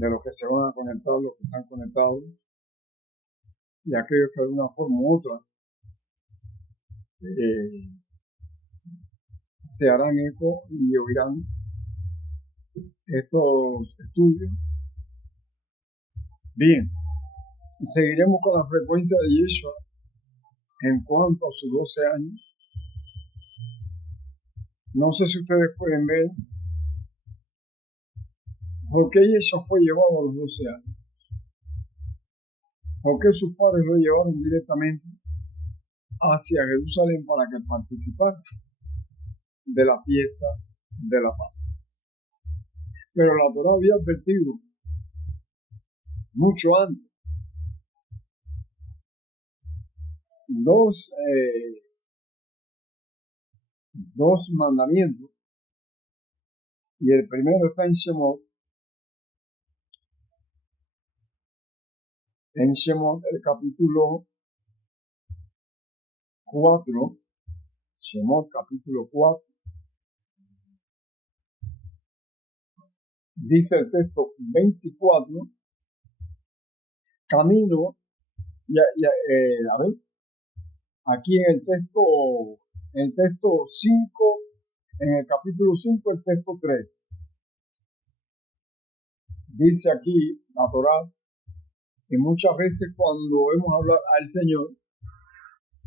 de los que se van a conectar, los que están conectados, y aquellos que de una forma u otra eh, se harán eco y oirán estos estudios. Bien, seguiremos con la frecuencia de Yeshua en cuanto a sus 12 años. No sé si ustedes pueden ver por qué Yeshua fue llevado a los 12 años. ¿Por qué sus padres lo llevaron directamente hacia Jerusalén para que participara de la fiesta de la Pascua? Pero la Torá había advertido mucho antes dos mandamientos, y el primero está en Shemot, el capítulo 4, Shemot capítulo 4, dice el texto 24, camino, a ver, aquí en el texto 5, en el capítulo 5, el texto 3, dice aquí la Torá que muchas veces cuando vemos hablar al Señor,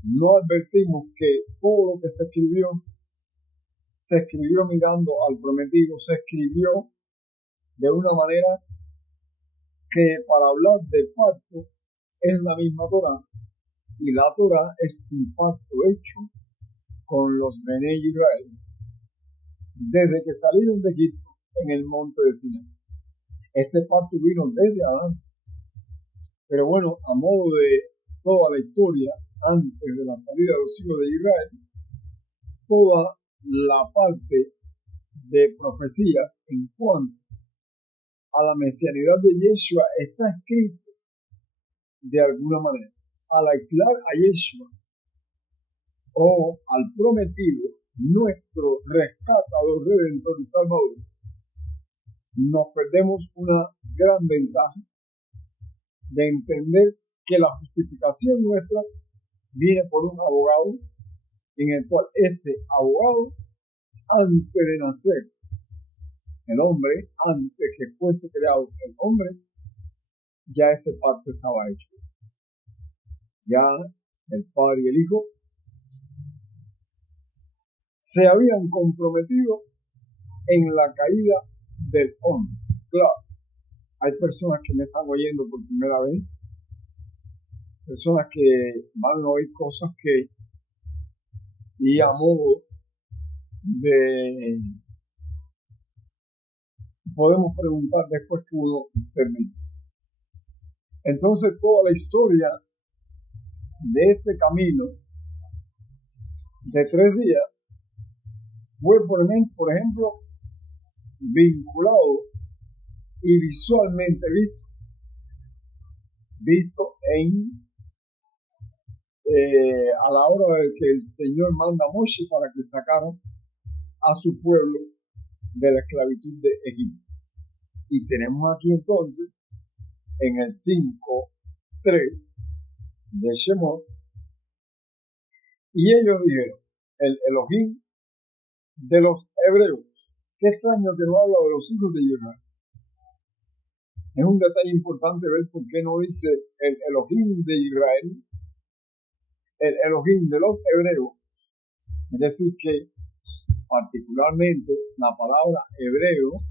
no advertimos que todo lo que se escribió mirando al prometido, se escribió de una manera que para hablar de pacto es la misma Torá, y la Torá es un pacto hecho con los Bené Israel desde que salieron de Egipto en el monte de Sinaí. Este pacto vino desde Adán, pero bueno, a modo de toda la historia, antes de la salida de los hijos de Israel, toda la parte de profecía en cuanto a la mesianidad de Yeshua está escrito de alguna manera. Al aislar a Yeshua o al prometido, nuestro rescatador, redentor y salvador, nos perdemos una gran ventaja de entender que la justificación nuestra viene por un abogado, en el cual este abogado, antes de nacer el hombre, antes que fuese creado el hombre, ya ese pacto estaba hecho. Ya el Padre y el Hijo se habían comprometido en la caída del hombre. Claro, hay personas que me están oyendo por primera vez, personas que van a oír cosas que, y a modo de, podemos preguntar después que uno termine. Entonces toda la historia de este camino de 3 días fue, por ejemplo, vinculado y visualmente visto a la hora de que el Señor manda a Moshe para que sacara a su pueblo de la esclavitud de Egipto. Y tenemos aquí entonces, en el 5:3 de Shemot, y ellos dijeron, el Elohim de los hebreos. Qué extraño que no habla de los hijos de Israel. Es un detalle importante ver por qué no dice el Elohim de Israel, el Elohim de los hebreos. Es decir, que particularmente la palabra hebreo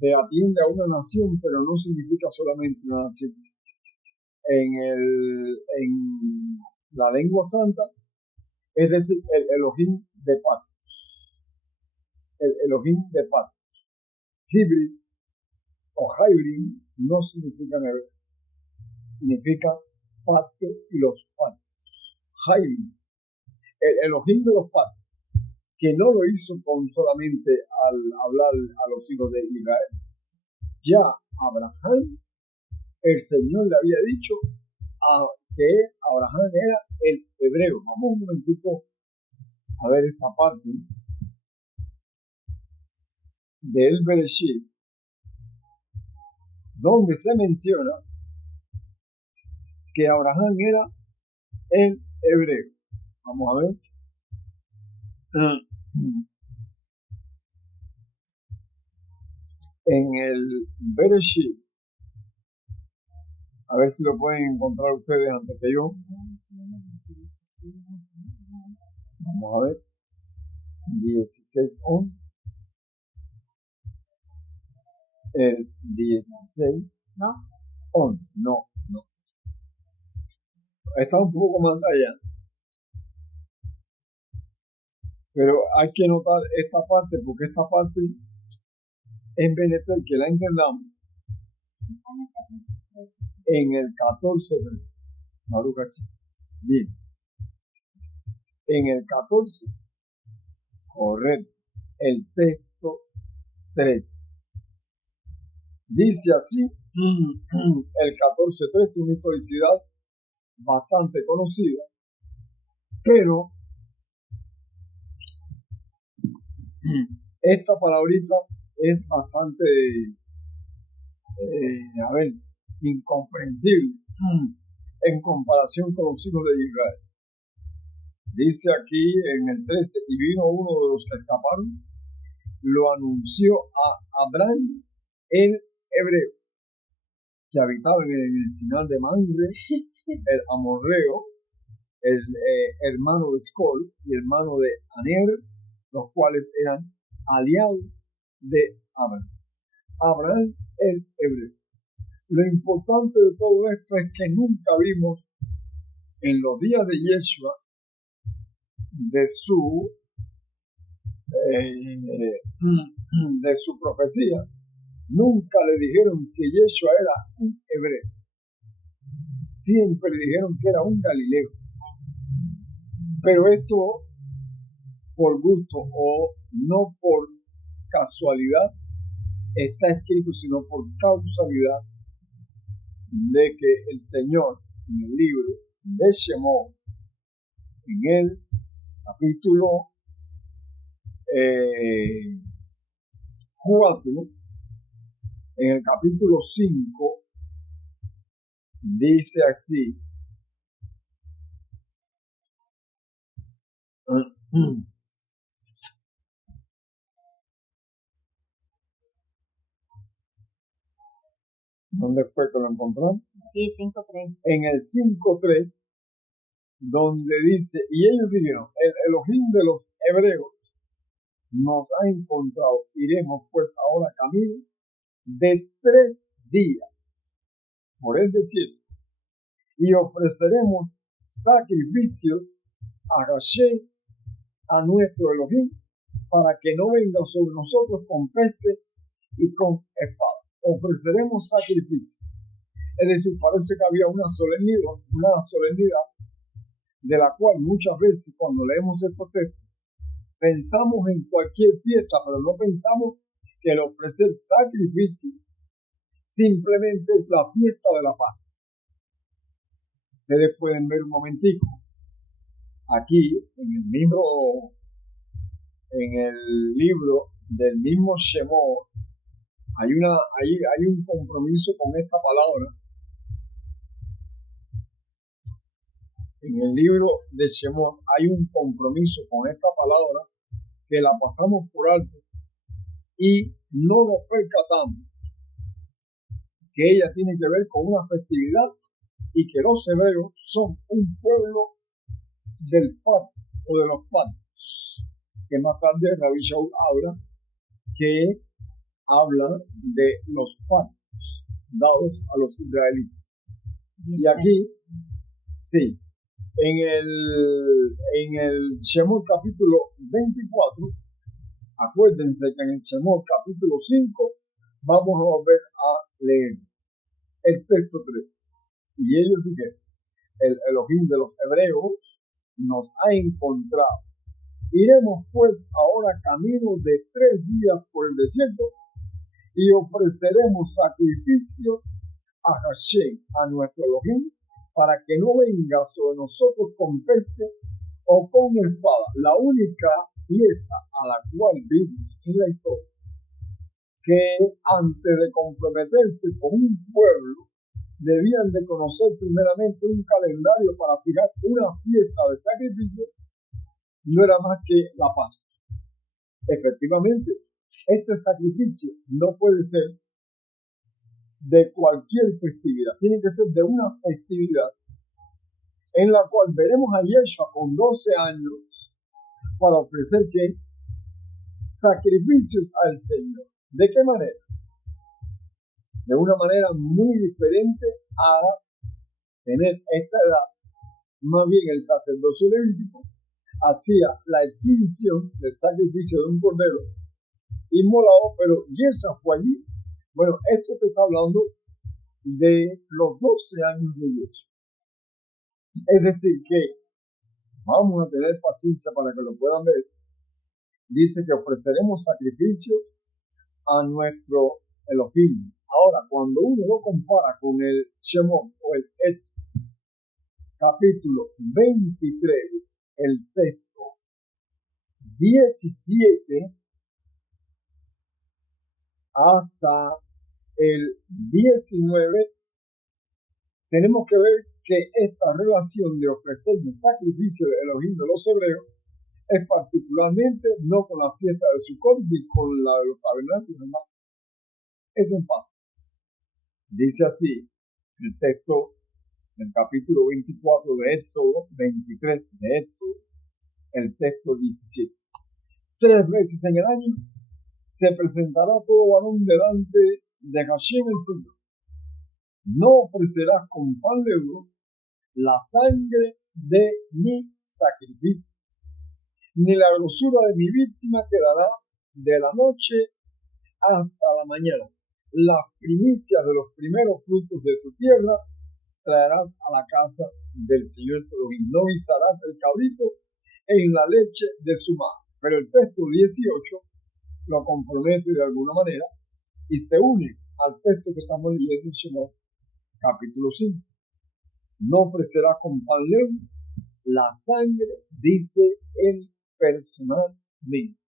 se atiende a una nación, pero no significa solamente una nación. En la lengua santa, es decir, el Elohim de paz. El Elohim de paz. Hibrid o hybrid no significa hebreo. Significa pacto y los pactos. Hybrid. El Elohim de los pactos, que no lo hizo con solamente al hablar a los hijos de Israel. Ya Abraham, el Señor le había dicho que Abraham era el hebreo. Vamos un momentito a ver esta parte del Bereshit, donde se menciona que Abraham era el hebreo. Vamos a ver. En el Bereshit, a ver si lo pueden encontrar ustedes antes que yo. Vamos a ver. 16:11. El 16. ¿No? 11. No. Está un poco más allá. Pero hay que notar esta parte, porque esta parte es menester que la entendamos en el 14:3. Marucachi. Bien. En el 14, correcto, el texto 3. Dice así, el 14:3 es una historicidad bastante conocida, pero esta palabrita es bastante, incomprensible en comparación con los hijos de Israel. Dice aquí en el 13, y vino uno de los que escaparon, lo anunció a Abraham el hebreo, que habitaba en el Sinal de Mamre, el amorreo, el hermano de Escol y hermano de Aner, los cuales eran aliados de Abraham. Abraham el hebreo. Lo importante de todo esto es que nunca vimos en los días de Yeshua, de su profecía, nunca le dijeron que Yeshua era un hebreo. Siempre le dijeron que era un galileo. Pero esto por gusto o no por casualidad está escrito, sino por causalidad de que el Señor en el libro de Shemot, en el capítulo 4, en el capítulo 5, dice así. ¿Dónde fue que lo encontraron? Sí, 5:3. En el 5:3, donde dice, y ellos dijeron, el Elohim de los hebreos nos ha encontrado, iremos pues ahora camino de 3 días por el desierto y ofreceremos sacrificios a Hashem, a nuestro Elohim, para que no venga sobre nosotros con peste y con espada. Ofreceremos sacrificios. Es decir, parece que había una solemnidad de la cual muchas veces cuando leemos estos textos pensamos en cualquier fiesta, pero no pensamos que el ofrecer sacrificios simplemente es la fiesta de la Pascua. Ustedes pueden ver un momentico aquí en el libro del mismo Shemot hay un compromiso con esta palabra. En el libro de Shemot hay un compromiso con esta palabra que la pasamos por alto y no nos percatamos que ella tiene que ver con una festividad y que los hebreos son un pueblo del pacto o de los pactos, que más tarde Rabbi Shaul habla de los pactos dados a los israelitas. Y aquí, sí, en el Shemot capítulo 24, acuérdense que en el Shemot capítulo 5 vamos a volver a leer el texto 3. Y ellos dijeron, el Elohim de los hebreos nos ha encontrado. Iremos pues ahora camino de 3 días por el desierto y ofreceremos sacrificios a Hashem, a nuestro Elohim, para que no venga sobre nosotros con peste o con espada. La única fiesta a la cual vimos en la historia que antes de comprometerse con un pueblo, debían de conocer primeramente un calendario para fijar una fiesta de sacrificio, no era más que la Pascua. Efectivamente, este sacrificio no puede ser de cualquier festividad, tiene que ser de una festividad en la cual veremos a Yeshua con 12 años para ofrecer ¿qué? Sacrificios al Señor. ¿De qué manera? De una manera muy diferente a tener esta edad. Más bien el sacerdocio levítico hacía la exhibición del sacrificio de un cordero inmolado, pero Yeshua fue allí. Bueno, esto te está hablando de los 12 años de Yeshua. Es decir que vamos a tener paciencia para que lo puedan ver. Dice que ofreceremos sacrificios a nuestro Elohim. Ahora, cuando uno lo compara con el Shemot o el Etz, capítulo 23, el texto 17 hasta el 19, tenemos que ver que esta relación de ofrecer el sacrificio de Elohim de los hebreos es particularmente no con la fiesta de Sukkot ni con la de los tabernáculos, no. Es en Pascua. Dice así el texto del capítulo 24 de Éxodo, 23 de Éxodo, el texto 17. 3 veces en el año se presentará todo varón delante de Hashem el Señor. No ofrecerás con pan leudo la sangre de mi sacrificio, ni la grosura de mi víctima quedará de la noche hasta la mañana. Las primicias de los primeros frutos de tu tierra traerás a la casa del Señor tu Elohim. No guisarás el cabrito en la leche de su madre. Pero el texto 18 lo compromete de alguna manera y se une al texto que estamos leyendo en Shemot, capítulo 5. No ofrecerás con pan leudo la sangre, dice él personalmente.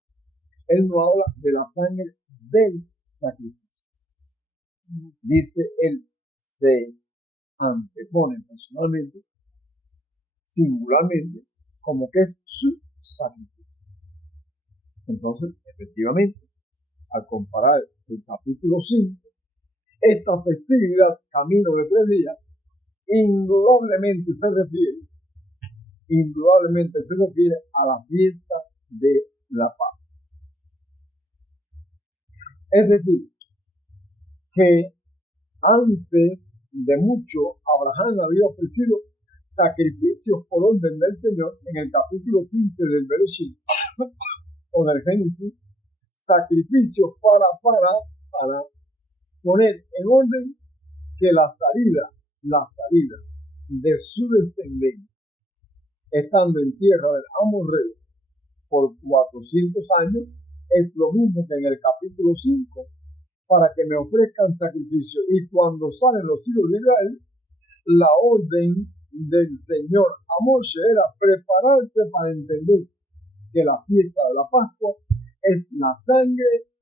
Él no habla de la sangre del sacrificio. Dice él, se antepone personalmente, singularmente, como que es su sacrificio. Entonces, efectivamente, al comparar el capítulo 5, esta festividad, camino de 3 días, indudablemente se refiere a la fiesta de la paz. Es decir, que antes de mucho, Abraham había ofrecido sacrificios por orden del Señor en el capítulo 15 del Bereshit o del Génesis, sacrificios para poner en orden que la salida de su descendencia, estando en tierra del Amorreo por 400 años, es lo mismo que en el capítulo 5, para que me ofrezcan sacrificio. Y cuando salen los hijos de Israel, la orden del Señor a Moshe era prepararse para entender que la fiesta de la Pascua es la sangre,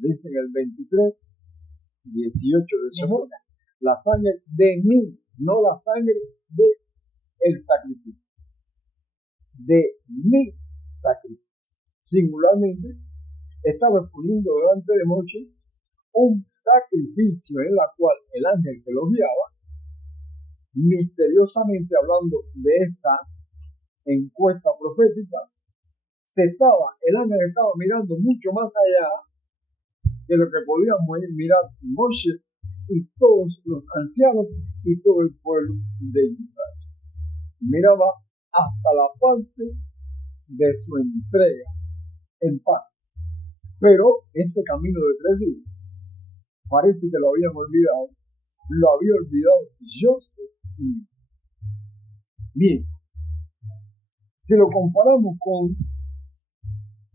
dice en el 23, 18 de Shemot, la sangre de mí, no la sangre de el sacrificio, de mi sacrificio. Singularmente, estaba exponiendo delante de Moshe un sacrificio en la cual el ángel que lo guiaba, misteriosamente hablando de esta encuesta profética, el ángel estaba mirando mucho más allá de lo que podíamos mirar Moshe y todos los ancianos y todo el pueblo de Israel. Miraba hasta la parte de su entrega en paz. Pero este camino de 3 días parece que lo habían olvidado. Lo había olvidado Joseph. Bien, si lo comparamos con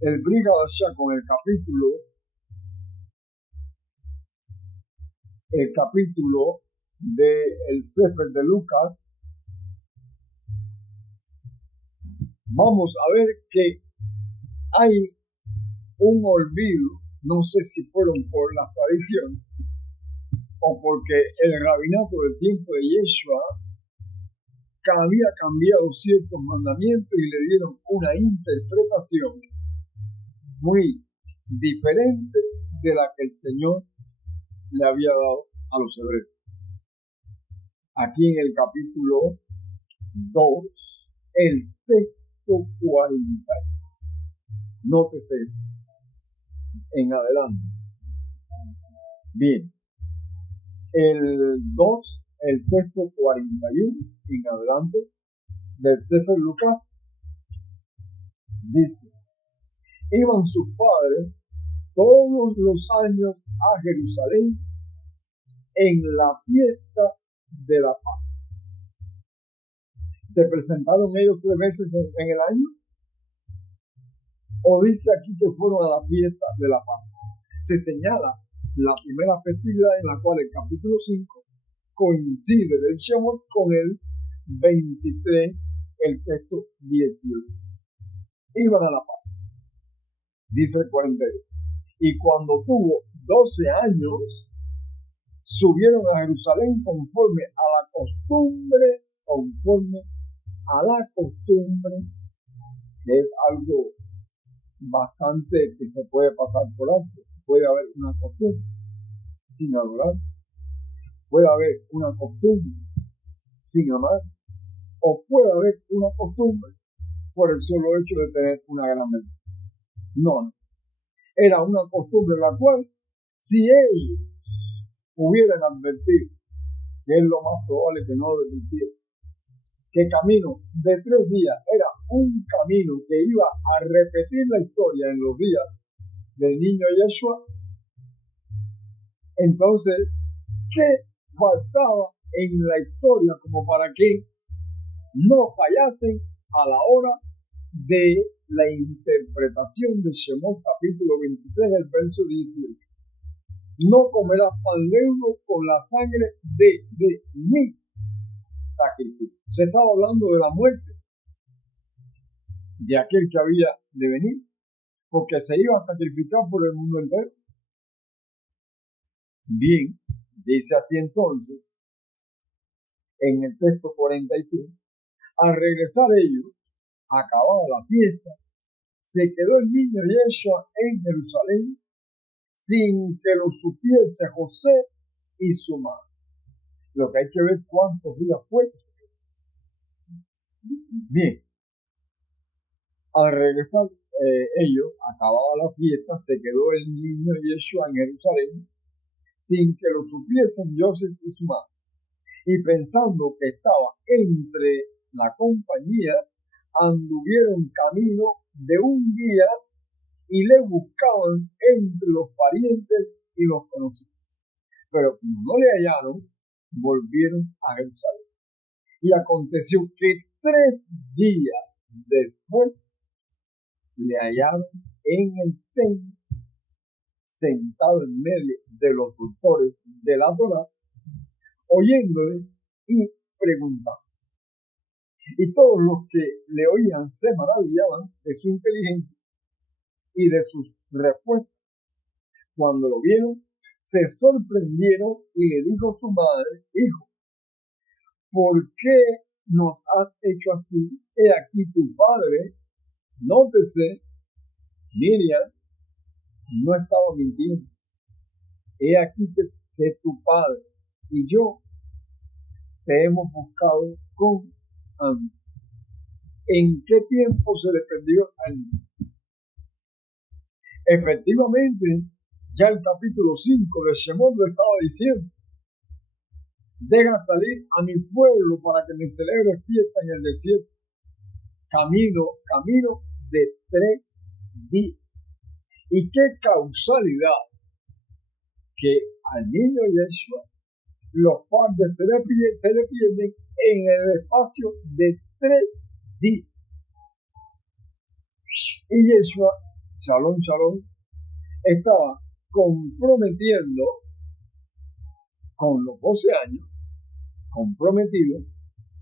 el Brit Hadashah, con el capítulo del Sefer de Lucas, vamos a ver que hay un olvido no sé si fueron por las tradiciones o porque el rabinato del tiempo de Yeshua había cambiado ciertos mandamientos y le dieron una interpretación muy diferente de la que el Señor le había dado a los hebreos. Aquí en el capítulo 2, el texto 40. Nótese en adelante. Bien, el 2, el texto 41 en adelante del Sefer Lucas dice: iban sus padres todos los años a Jerusalén en la fiesta de la paz. ¿Se presentaron ellos 3 veces en el año? ¿O dice aquí que fueron a la fiesta de la paz? Se señala la primera festividad en la cual el capítulo 5 coincide del Shemot con el 23, el texto 18. Iban a la paz, dice el 42. Y cuando tuvo 12 años, subieron a Jerusalén conforme a la costumbre, que es algo bastante que se puede pasar por alto. Puede haber una costumbre sin adorar, puede haber una costumbre sin amar, o puede haber una costumbre por el solo hecho de tener una gran verdad. No, era una costumbre la cual, si ellos hubieran advertido, que es lo más probable que no lo advirtieran, que camino de 3 días era un camino que iba a repetir la historia en los días del niño Yeshua, entonces, ¿qué faltaba en la historia como para que no fallasen a la hora de la interpretación de Shemot capítulo 23 del verso 18? No comerás pan leudo con la sangre de mi sacrificio. Se estaba hablando de la muerte de aquel que había de venir, porque se iba a sacrificar por el mundo entero. Bien, dice así entonces, en el texto 43, al regresar ellos, acabada la fiesta, se quedó el niño Yeshua en Jerusalén sin que lo supiese José y su madre. Lo que hay que ver cuántos días fue. Bien, al regresar ellos, acabada la fiesta, se quedó el niño Yeshua en Jerusalén sin que lo supiesen José y su madre. Y pensando que estaba entre la compañía, anduvieron camino de un día y le buscaban entre los parientes y los conocidos. Pero como no le hallaron, volvieron a Jerusalén. Y aconteció que 3 días después le hallaron en el templo, sentado en medio de los doctores de la Torá, oyéndole y preguntando. Y todos los que le oían se maravillaban de su inteligencia y de sus respuestas. Cuando lo vieron, se sorprendieron y le dijo su madre: hijo, ¿por qué nos has hecho así? He aquí tu padre, nótese, Miriam no estaba mintiendo. He aquí que tu padre y yo te hemos buscado con hambre. ¿En qué tiempo se le perdió al niño? Efectivamente, ya el capítulo 5 de Shemot lo estaba diciendo. Deja salir a mi pueblo para que me celebre fiesta en el desierto. Camino de 3 días. Y qué causalidad que al niño Yeshua los padres se le pierden en el espacio de 3 días. Y Yeshua, shalom, estaba comprometiendo con los 12 años, comprometido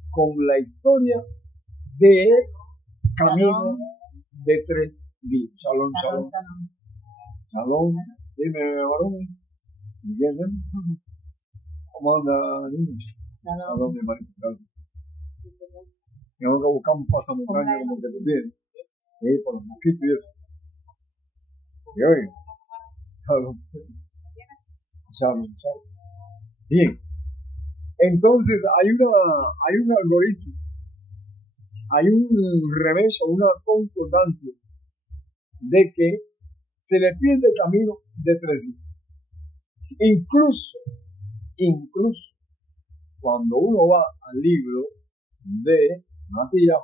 con la historia de camino de 3 días. Shalom. Shalom, dime, varón. Miguel, ¿cómo anda, niño? Shalom, mi hermanito. Tengo que buscar un pasamontaña como que tú tienes. Sí, por los mosquitos y eso. Y oye, Shalom. Shalom. Bien. Entonces, hay un algoritmo, hay un remedio, una concordancia de que se le pierde el camino de 3 días. Incluso, cuando uno va al libro de Matías,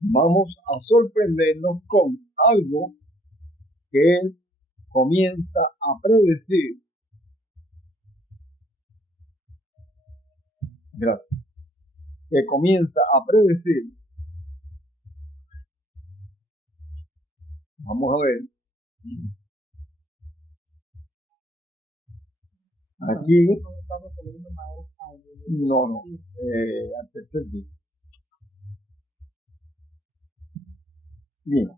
vamos a sorprendernos con algo que él comienza a predecir. Gracias. Que comienza a predecir. Vamos a ver. Aquí. No. Al tercer día. Bien.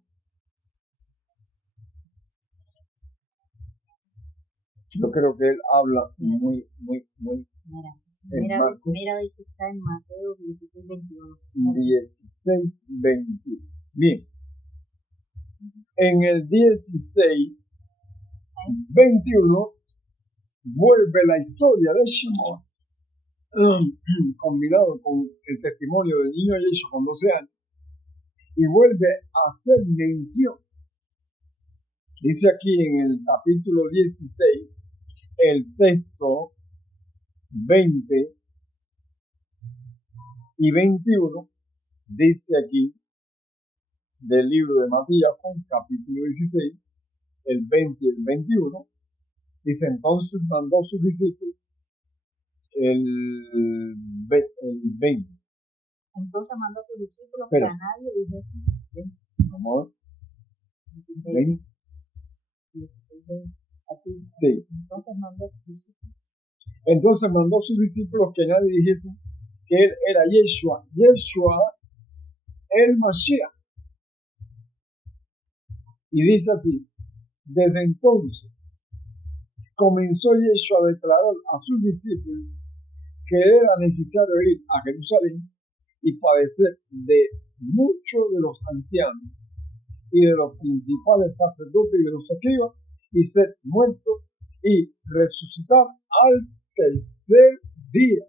Yo creo que él habla muy. Mira, dice está en Mateo 16:21. 16:21. Bien. En el 16:21 vuelve la historia de Shimon, combinado con el testimonio del niño Yeshua con 12 años, y vuelve a hacer mención. Dice aquí en el capítulo 16, el texto 20 y 21, dice aquí del libro de Matías, capítulo 16, el 20 y el 21, dice: entonces mandó a sus discípulos, el 20. Entonces mandó a sus discípulos que a nadie dijese. Vamos a ver. 20. 16:20. Sí. Entonces mandó a sus discípulos que nadie dijese que él era Yeshua, el Mashiach. Y dice así: desde entonces comenzó Yeshua a declarar a sus discípulos que era necesario ir a Jerusalén y padecer de muchos de los ancianos y de los principales sacerdotes y de los escribas, y ser muerto y resucitar al tercer día.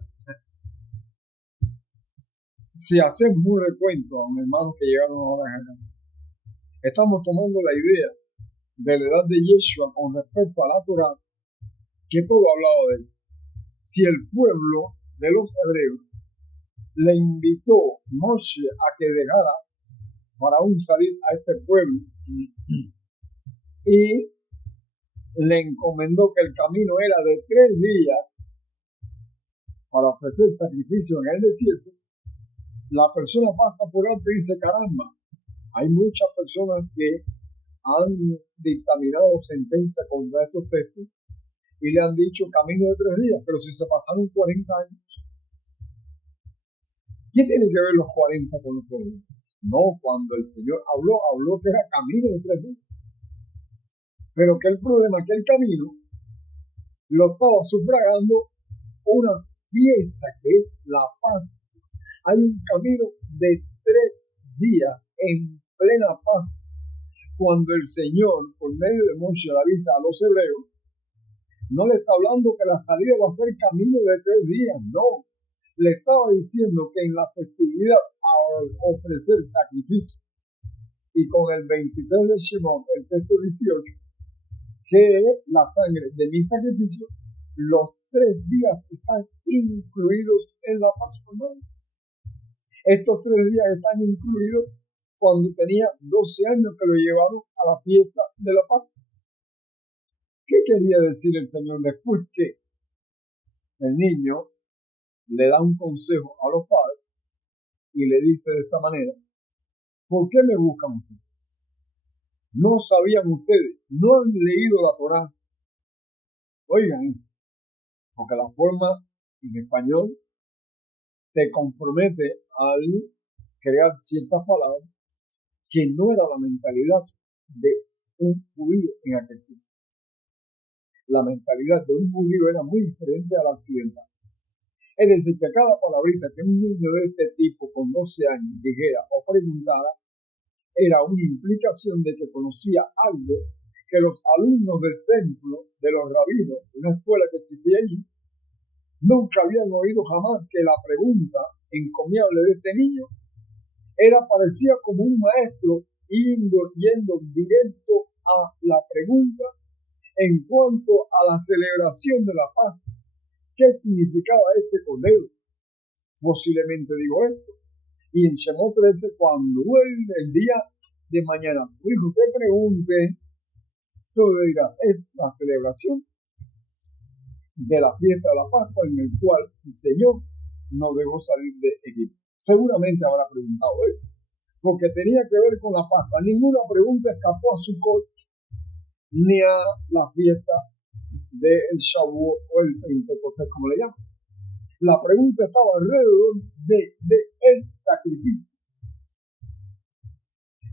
Si hacemos un recuento, mis hermanos que llegaron ahora acá, estamos tomando la idea de la edad de Yeshua con respecto a la Torá, que todo hablaba de él. Si el pueblo de los hebreos le invitó Moshe a que dejara para aún salir a este pueblo y le encomendó que el camino era de 3 días para ofrecer sacrificio en el desierto, la persona pasa por alto y dice: caramba, hay muchas personas que han dictaminado sentencia contra estos textos y le han dicho camino de 3 días, pero si se pasaron 40 años, ¿qué tiene que ver los 40 con los 40? No, cuando el Señor habló que era camino de 3 días. Pero que el problema es que el camino lo estaba sufragando una fiesta que es la Pascua. Hay un camino de 3 días en plena Pascua, cuando el Señor, por medio de Moshe, le avisa a los hebreos, no le está hablando que la salida va a ser camino de 3 días, no. Le estaba diciendo que en la festividad, al ofrecer sacrificio, y con el 23 de Shemot, el texto 18, que la sangre de mi sacrificio, los 3 días están incluidos en la Pascua. Estos 3 días están incluidos cuando tenía 12 años que lo llevaron a la fiesta de la Pascua. ¿Qué quería decir el Señor después que el niño le da un consejo a los padres y le dice de esta manera: ¿por qué me buscan ustedes? No sabían ustedes, no han leído la Torá. Oigan, porque la forma en español te compromete al crear ciertas palabras que no era la mentalidad de un judío en aquel tiempo. La mentalidad de un judío era muy diferente a la occidental. Es decir, que cada palabrita que un niño de este tipo con 12 años dijera o preguntara era una implicación de que conocía algo que los alumnos del templo, de los rabinos, una escuela que existía allí, nunca habían oído jamás. Que la pregunta encomiable de este niño parecía como un maestro yendo directo a la pregunta en cuanto a la celebración de la Pascua. ¿Qué significaba este cordero? Posiblemente digo esto. Y en Shemot 13, cuando vuelve el día de mañana, tu hijo te pregunte, tú le dirás, es la celebración de la fiesta de la Pascua en el cual el Señor no dejó salir de Egipto. Seguramente habrá preguntado esto, porque tenía que ver con la Pascua. Ninguna pregunta escapó a su corte, ni a la fiesta del Shavuot o el Pentecostés, como le llaman. La pregunta estaba alrededor de el sacrificio.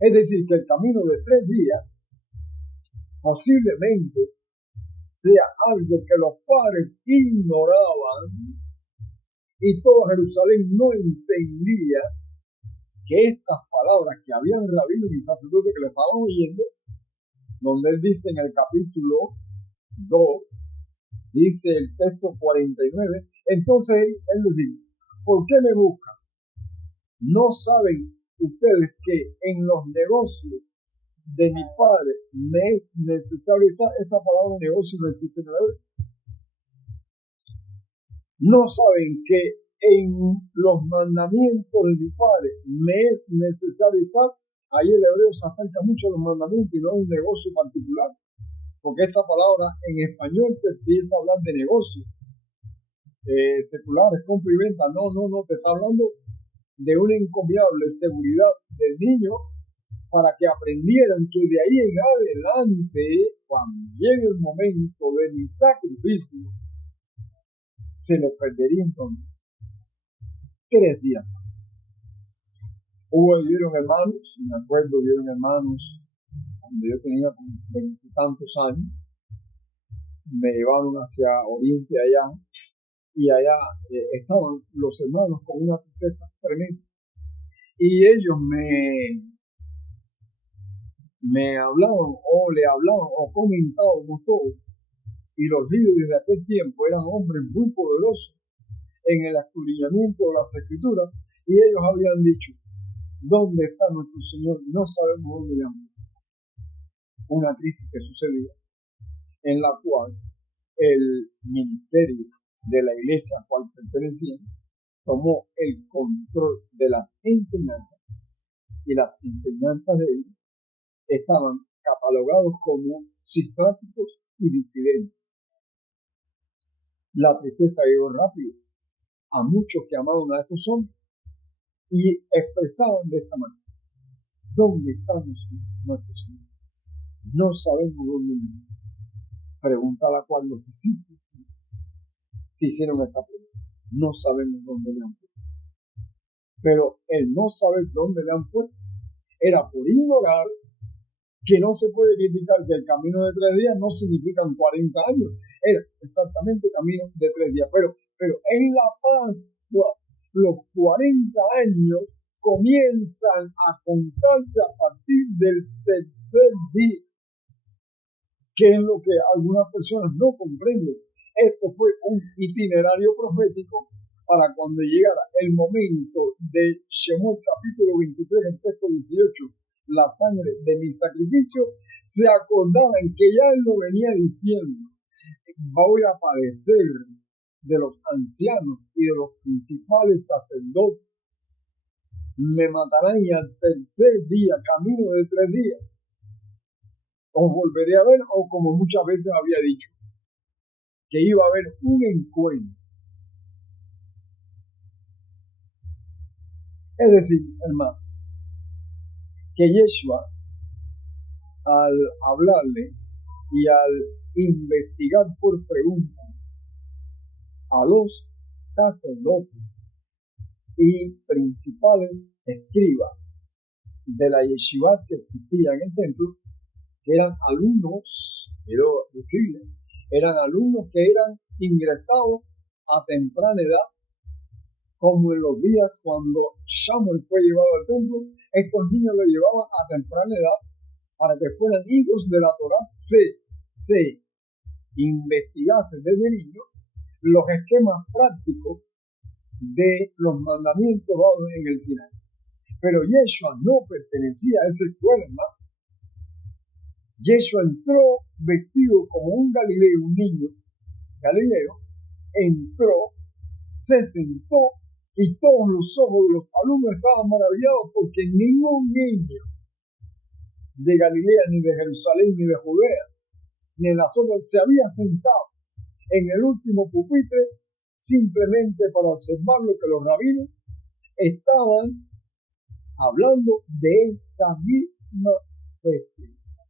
Es decir, que el camino de 3 días posiblemente sea algo que los padres ignoraban y todo Jerusalén no entendía, que estas palabras que habían rabinos y sacerdotes que le estaban oyendo, donde él dice en el capítulo 2, dice el texto 49, entonces él les dice, ¿por qué me buscan? ¿No saben ustedes que en los negocios de mi padre me es necesario esta palabra negocio no existe en la Biblia? ¿No saben que en los mandamientos de mi padre me es necesario estar? Ahí el hebreo se acerca mucho a los mandamientos y no a un negocio particular, porque esta palabra en español te empieza a hablar de negocios seculares, compra y venta. No, te está hablando de una encomiable seguridad del niño para que aprendieran que de ahí en adelante, cuando llegue el momento de mi sacrificio, se les perdería entonces 3 días. Hubieron hermanos, me acuerdo, hubieron hermanos cuando yo tenía como 20 y tantos años, me llevaron hacia Oriente allá, y allá estaban los hermanos con una tristeza tremenda, y ellos me hablaban o le hablaban o comentaban todo, y los líderes de aquel tiempo eran hombres muy poderosos en el escudriñamiento de las escrituras, y ellos habían dicho, ¿dónde está nuestro Señor? No sabemos dónde le han puesto. Una crisis que sucedía, en la cual el ministerio de la iglesia a cual pertenecían tomó el control de las enseñanzas, y las enseñanzas de ellos estaban catalogados como sistemáticos y disidentes. La tristeza llegó rápido a muchos que amaban a estos hombres y expresaban de esta manera, ¿dónde está nuestro Señor? No sabemos dónde está. Pregunta a la cual los discípulos se hicieron esta pregunta. No sabemos dónde le han puesto. Pero el no saber dónde le han puesto era por ignorar que no se puede criticar que el camino de 3 días no significan 40 años. Era exactamente camino de 3 días. Pero en la Pascua, los 40 años comienzan a contarse a partir del 3er día, que es lo que algunas personas no comprenden. Esto fue un itinerario profético para cuando llegara el momento de Shemot capítulo 23, el texto 18, la sangre de mi sacrificio, se acordaran que ya él lo venía diciendo, voy a padecer de los ancianos y de los principales sacerdotes, me matarán y al 3er día, camino de 3 días, os volveré a ver, o como muchas veces había dicho, que iba a haber un encuentro. Es decir, hermano, que Yeshua, al hablarle y al investigar por preguntas a los sacerdotes y principales escribas de la yeshiva que existía en el templo, que eran alumnos, quiero decirles, eran alumnos que eran ingresados a temprana edad, como en los días cuando Samuel fue llevado al templo. Estos niños lo llevaban a temprana edad para que fueran hijos de la Torá, se investigase desde niños los esquemas prácticos de los mandamientos dados en el Sinaí. Pero Yeshua no pertenecía a esa escuela, hermano. Yeshua entró vestido como un Galileo, un niño Galileo, entró, se sentó y todos los ojos de los alumnos estaban maravillados porque ningún niño de Galilea, ni de Jerusalén, ni de Judea, ni en las otras se había sentado en el último pupitre simplemente para observar lo que los rabinos estaban hablando de esta misma festividad.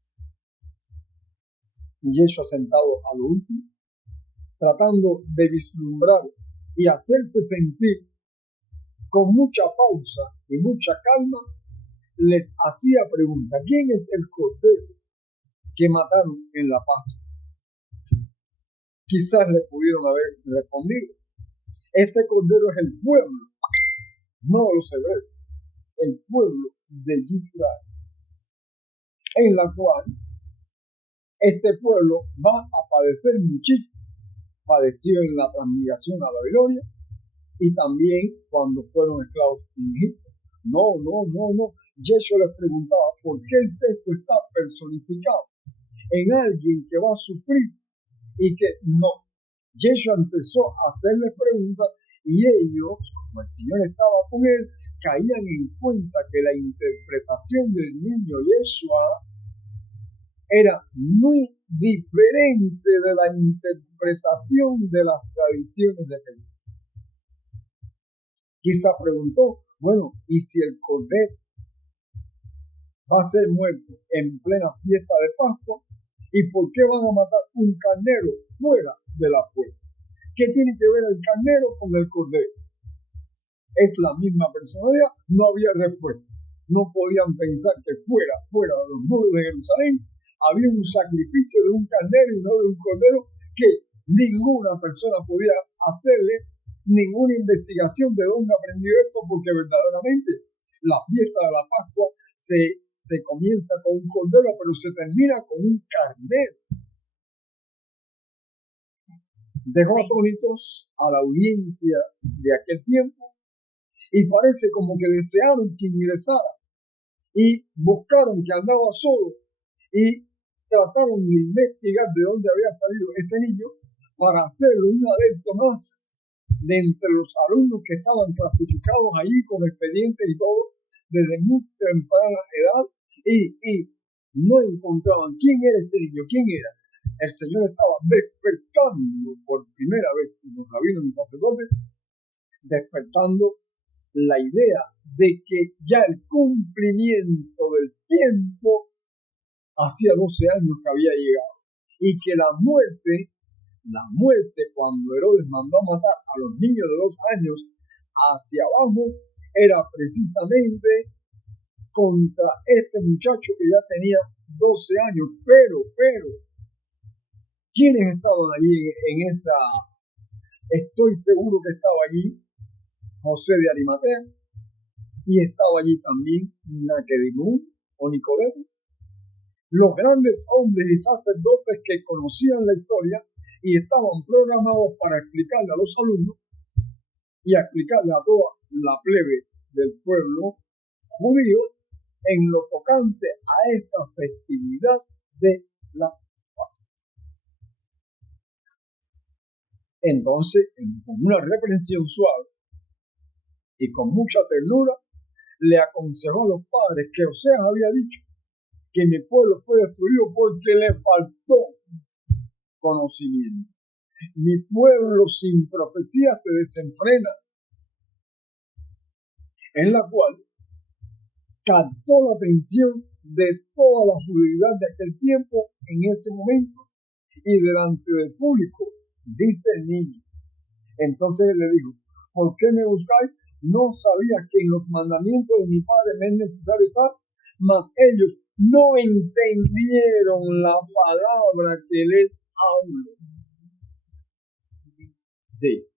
Y Yeshua sentado a lo último, tratando de vislumbrar y hacerse sentir con mucha pausa y mucha calma, les hacía pregunta: ¿quién es el cordero que mataron en la Pascua? Quizás le pudieron haber respondido: este cordero es el pueblo, no los hebreos, el pueblo de Israel, en la cual este pueblo va a padecer muchísimo. Padeció en la transmigración a Babilonia y también cuando fueron esclavos en Egipto. No. Yeshua les preguntaba por qué el texto está personificado en alguien que va a sufrir y que no. Yeshua empezó a hacerles preguntas y ellos, como el Señor estaba con él, caían en cuenta que la interpretación del niño Yeshua era muy diferente de la interpretación de las tradiciones de Jesús. Quizá preguntó: bueno, ¿y si el cordero va a ser muerto en plena fiesta de Pascua? ¿Y por qué van a matar un carnero fuera de la puerta? ¿Qué tiene que ver el carnero con el cordero? Es la misma personalidad. No había respuesta. No podían pensar que fuera de los muros de Jerusalén había un sacrificio de un carnero y no de un cordero, que ninguna persona podía hacerle ninguna investigación de dónde aprendió esto, porque verdaderamente la fiesta de la Pascua se comienza con un cordero, pero se termina con un carnero. Dejó atónitos a la audiencia de aquel tiempo y parece como que desearon que ingresara y buscaron que andaba solo y trataron de investigar de dónde había salido este niño para hacerlo un adepto más de entre los alumnos que estaban clasificados allí con expedientes y todo desde muy temprana edad, y no encontraban quién era este niño, quién era. El Señor estaba despertando por primera vez en los rabinos y sacerdotes, despertando la idea de que ya el cumplimiento del tiempo hacía 12 años que había llegado, y que la muerte cuando Herodes mandó a matar a los niños de 2 años hacia abajo, era precisamente contra este muchacho que ya tenía 12 años. Pero, ¿quiénes estaban allí en esa? Estoy seguro que estaba allí José de Arimatea, y estaba allí también Nacedimón o Nicodemo, los grandes hombres y sacerdotes que conocían la historia y estaban programados para explicarle a los alumnos y explicarle a toda la plebe del pueblo judío en lo tocante a esta festividad de la Pascua. Entonces, con una reprensión suave y con mucha ternura, le aconsejó a los padres que Oseas había dicho que mi pueblo fue destruido porque le faltó conocimiento. Mi pueblo sin profecía se desenfrena, en la cual captó la atención de toda la judeidad de aquel tiempo en ese momento y delante del público, dice el niño. Entonces él le dijo: ¿por qué me buscáis? ¿No sabía que en los mandamientos de mi padre me es necesario estar? Mas ellos no entendieron la palabra que les hablo. Sí.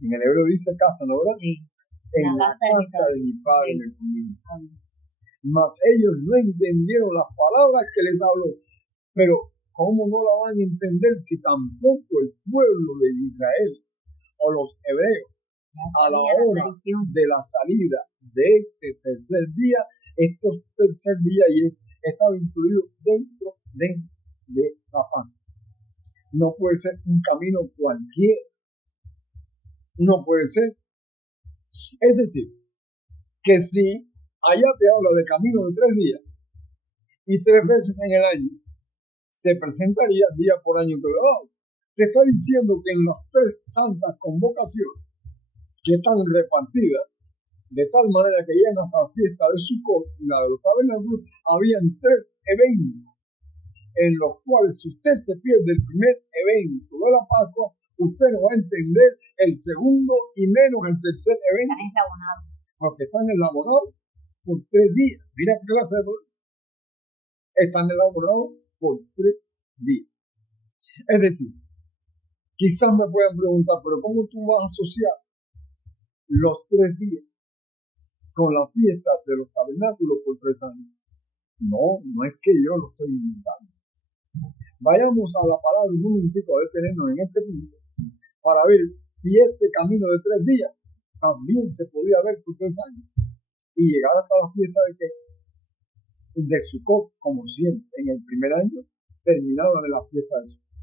En el hebreo dice casa, ¿no, verdad? Sí. En la casa de mi padre me comí. Mas ellos no entendieron las palabras que les habló. Pero, ¿cómo no la van a entender si tampoco el pueblo de Israel o los hebreos, a la hora de la salida de este tercer día, estos tercer días y estaba incluido dentro de la Pascua? No puede ser un camino cualquiera. No puede ser. Es decir, que si allá te habla de camino de 3 días y 3 veces en el año, se presentaría día por año que lo hago. Te está diciendo que en las 3 santas convocaciones que están repartidas, de tal manera que llegan hasta la fiesta de Sukkot y la de los tabernáculos, habían 3 eventos en los cuales, si usted se pierde el primer evento de la Pascua, usted no va a entender el segundo y menos el tercer evento. Están enlabonados. Porque están enlabonados por 3 días. Mira qué clase de problema. Están enlabonados por 3 días. Es decir, quizás me puedan preguntar, pero ¿cómo tú vas a asociar los 3 días con la fiesta de los tabernáculos por 3 años? No, no es que yo lo estoy inventando. Vayamos a la palabra un momentito a detenernos en este punto para ver si este camino de 3 días también se podía ver por 3 años y llegar hasta la fiesta de Sukkot, como siempre. En el primer año terminaba en la fiesta de Sukkot.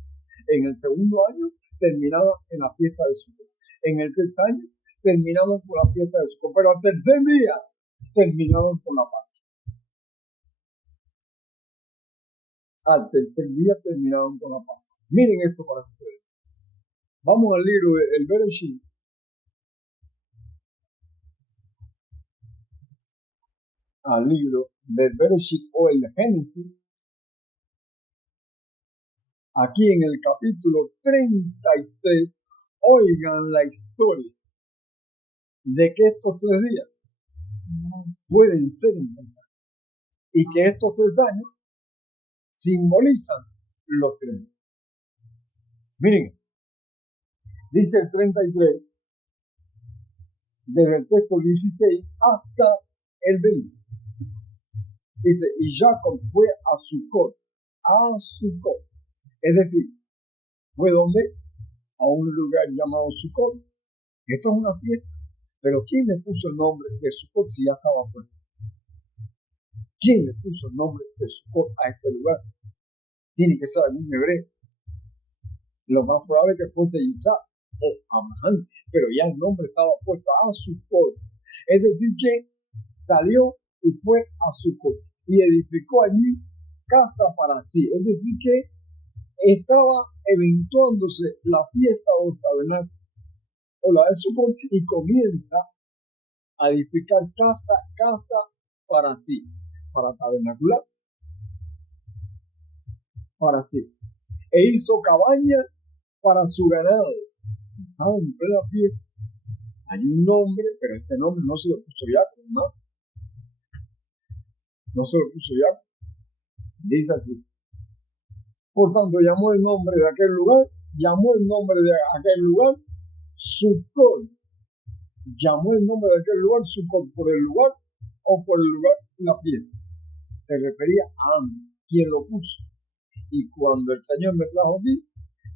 En el segundo año terminaba en la fiesta de Sukkot. En el tercer año terminaban por la fiesta de Sukkot. Pero al tercer día terminaban por la Pascua. Al tercer día terminaban con la Pascua. Miren esto para ustedes. Vamos al libro del Bereshit. Al libro del Bereshit o el Génesis. Aquí en el capítulo 33, oigan la historia de que estos 3 días pueden ser importantes y que estos 3 años simbolizan los 3 días. Miren, dice el 33, desde el texto 16 hasta el 20. Dice, y Jacob fue a Sukkot, es decir, fue donde, a un lugar llamado Sukkot. Esto es una fiesta, pero ¿quién le puso el nombre de Sukkot si ya estaba puesto? ¿Quién le puso el nombre de Sukkot a este lugar? Tiene que ser algún hebreo. Lo más probable es que fuese Isaac o Abraham, pero ya el nombre estaba puesto a Sukkot. Es decir, que salió y fue a Sukkot y edificó allí casa para sí. Es decir, que estaba eventuándose la fiesta de los tabernáculos o la de Sukkot y comienza a edificar casa para sí, para tabernacular, para sí. E hizo cabaña para su ganado. Estaba en plena fiesta. Hay un nombre, pero este nombre no se lo puso Jacob, ¿no? No se lo puso Jacob. Dice así. Por tanto, llamó el nombre de aquel lugar Sukkot. Llamó el nombre de aquel lugar Sukkot por el lugar o por el lugar de la fiesta. Se refería a quien lo puso. Y cuando el Señor me trajo aquí,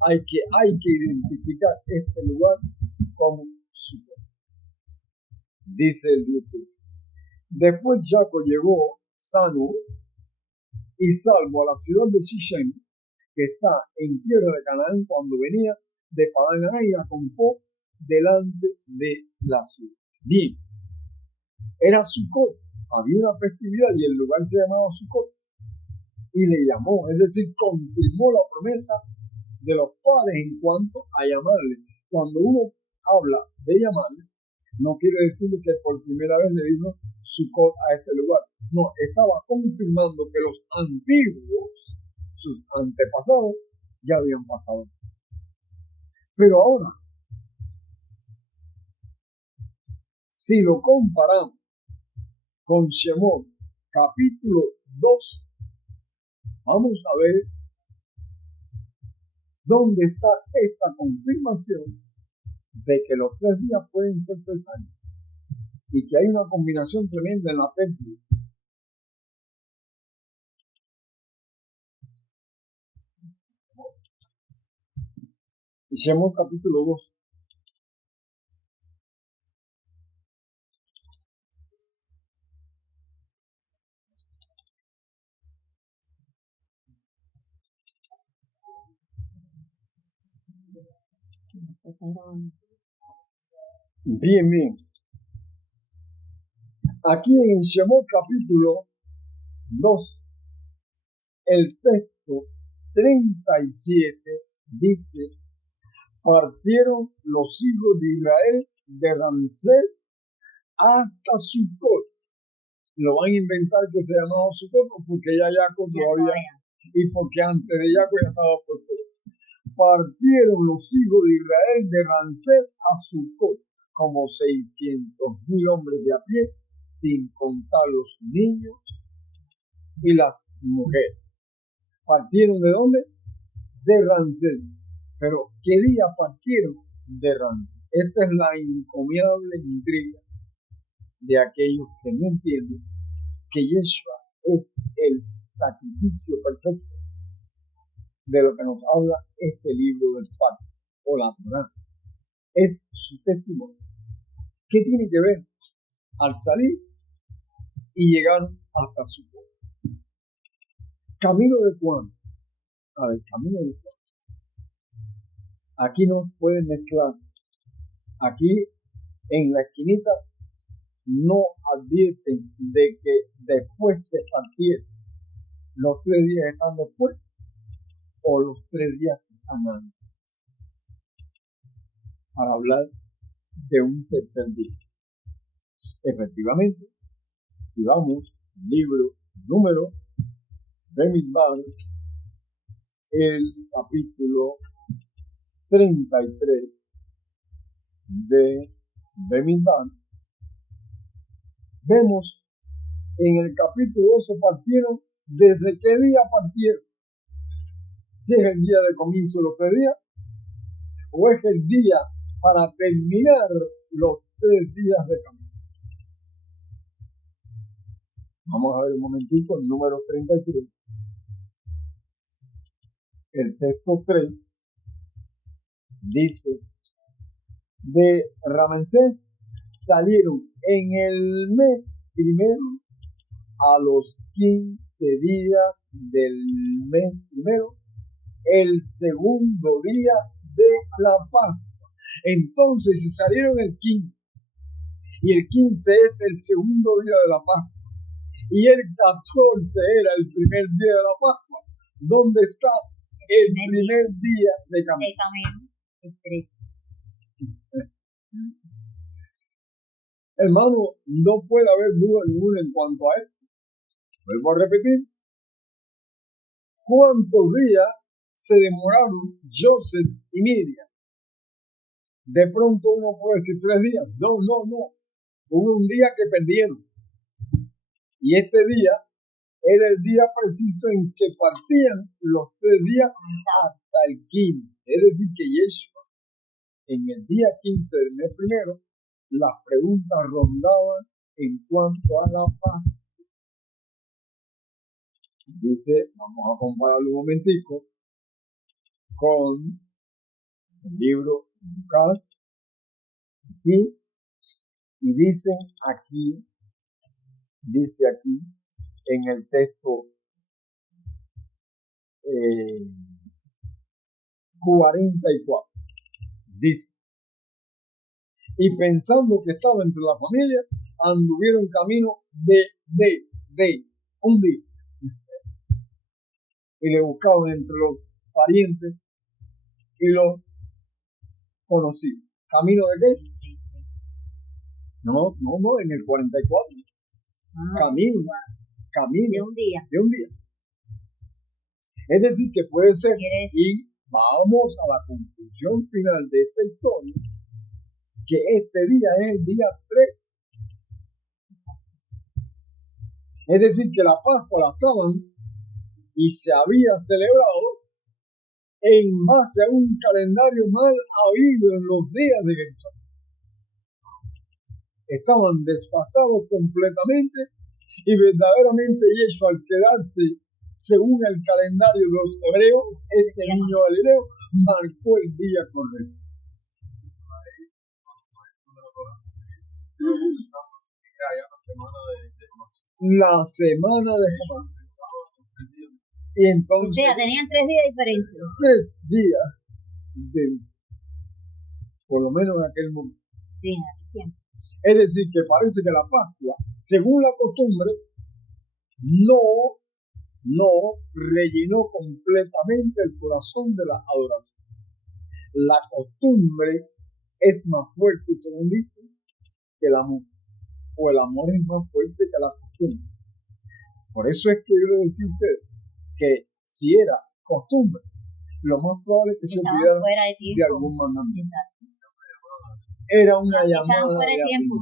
hay que identificar este lugar como Sukkot. Dice el 18. Después Jacob llegó sano y salvo a la ciudad de Sichem, que está en tierra de Canaán, cuando venía de Padán Aram y acampó delante de la ciudad. Bien, era Sukkot, había una festividad y el lugar se llamaba Sukkot. Y le llamó, es decir, confirmó la promesa de los padres en cuanto a llamarle. Cuando uno habla de llamarle, no quiere decir que por primera vez le dijo Sukkot a este lugar. No, estaba confirmando que los antiguos, sus antepasados, ya habían pasado. Pero ahora, si lo comparamos con Shemot capítulo 2, vamos a ver dónde está esta confirmación de que los 3 días pueden ser 3 años y que hay una combinación tremenda en la pérdida. Hicimos capítulo 2. Bien. Aquí en Shemot capítulo 2, el texto 37 dice: partieron los hijos de Israel de Ramsés hasta Sucot. Lo van a inventar que se llamaba Sucot porque ya Jacob todavía, y porque antes de Jacob ya estaba por todo. Partieron los hijos de Israel de Ramsés a Sucot, como 600,000 hombres de a pie, sin contar los niños y las mujeres. ¿Partieron de dónde? De Ramsés. Pero ¿qué día partieron de Ramsés? Esta es la encomiable intriga de aquellos que no entienden que Yeshua es el sacrificio perfecto de lo que nos habla este libro del pacto o la Torá. Es su testimonio. ¿Qué tiene que ver al salir y llegar hasta su pueblo? ¿Camino de cuándo? A ver, camino de cuándo. Aquí no pueden mezclar. Aquí en la esquinita no advierten de que después de partir, los 3 días están después o los 3 días están antes, para hablar de un tercer día. Efectivamente, si vamos al libro número Bemidbar, el capítulo 33 de Bemidbar, vemos en el capítulo 12 partieron. ¿Desde qué día partieron? Si es el día de comienzo de los 3 días o es el día para terminar los 3 días de camino. Vamos a ver un momentico el número 33. El texto 3 dice: de Ramsés salieron en el mes primero a los 15 días del mes primero, el segundo día de la Pascua. Entonces se salieron el 15 y el 15 es el segundo día de la Pascua y el 14 era el primer día de la Pascua. ¿Dónde está el primer día de camino? El camino, el 13. Hermano, no puede haber duda ninguna en cuanto a esto. Vuelvo a repetir. ¿Cuántos días se demoraron Joseph y Miriam? De pronto uno puede decir 3 días. No. Hubo un día que perdieron. Y este día era el día preciso en que partían los 3 días hasta el 15. Es decir, que Yeshua, en el día 15 del mes primero, las preguntas rondaban en cuanto a la Pascua. Dice, vamos a compararlo un momentico con el libro de Lucas, y dicen aquí, dice aquí en el texto 44, dice: y pensando que estaba entre la familia, anduvieron camino de un día, y le buscaban entre los parientes y los conocidos. ¿Camino de qué? No, en el 44. Camino. De un día. Es decir, que puede ser, y vamos a la conclusión final de esta historia, que este día es el día 3. Es decir, que la Pascua la estaban y se había celebrado en base a un calendario mal habido en los días de Jerusalén. Estaban desfasados completamente y verdaderamente Yeshua, al quedarse según el calendario de los hebreos, este niño galileo marcó el día correcto. La semana de Jehová. Y entonces, o sea, tenían 3 días de diferencia. 3 días por lo menos en aquel momento. Sí, en aquel tiempo. Es decir, que parece que la Pascua, según la costumbre, no rellenó completamente el corazón de la adoración. La costumbre es más fuerte, según dice, que el amor. O el amor es más fuerte que la costumbre. Por eso es que yo le decía a usted que si era costumbre, lo más probable es que se olvidara de algún mandamiento. Exacto. Era una llamada fuera de tiempo.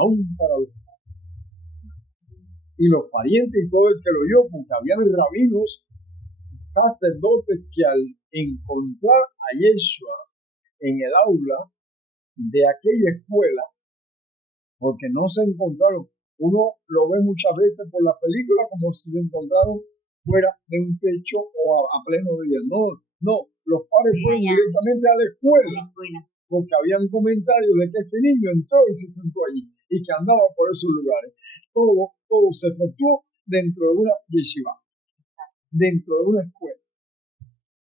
Aún para los y los parientes y todo el que lo oyó, porque habían rabinos, sacerdotes que al encontrar a Yeshua en el aula de aquella escuela, porque no se encontraron, uno lo ve muchas veces por la película como si se encontraron fuera de un techo o a pleno día. No, los padres fueron directamente a la escuela, porque habían comentarios de que ese niño entró y se sentó allí y que andaba por esos lugares. Todo se efectuó dentro de una yeshiva, dentro de una escuela,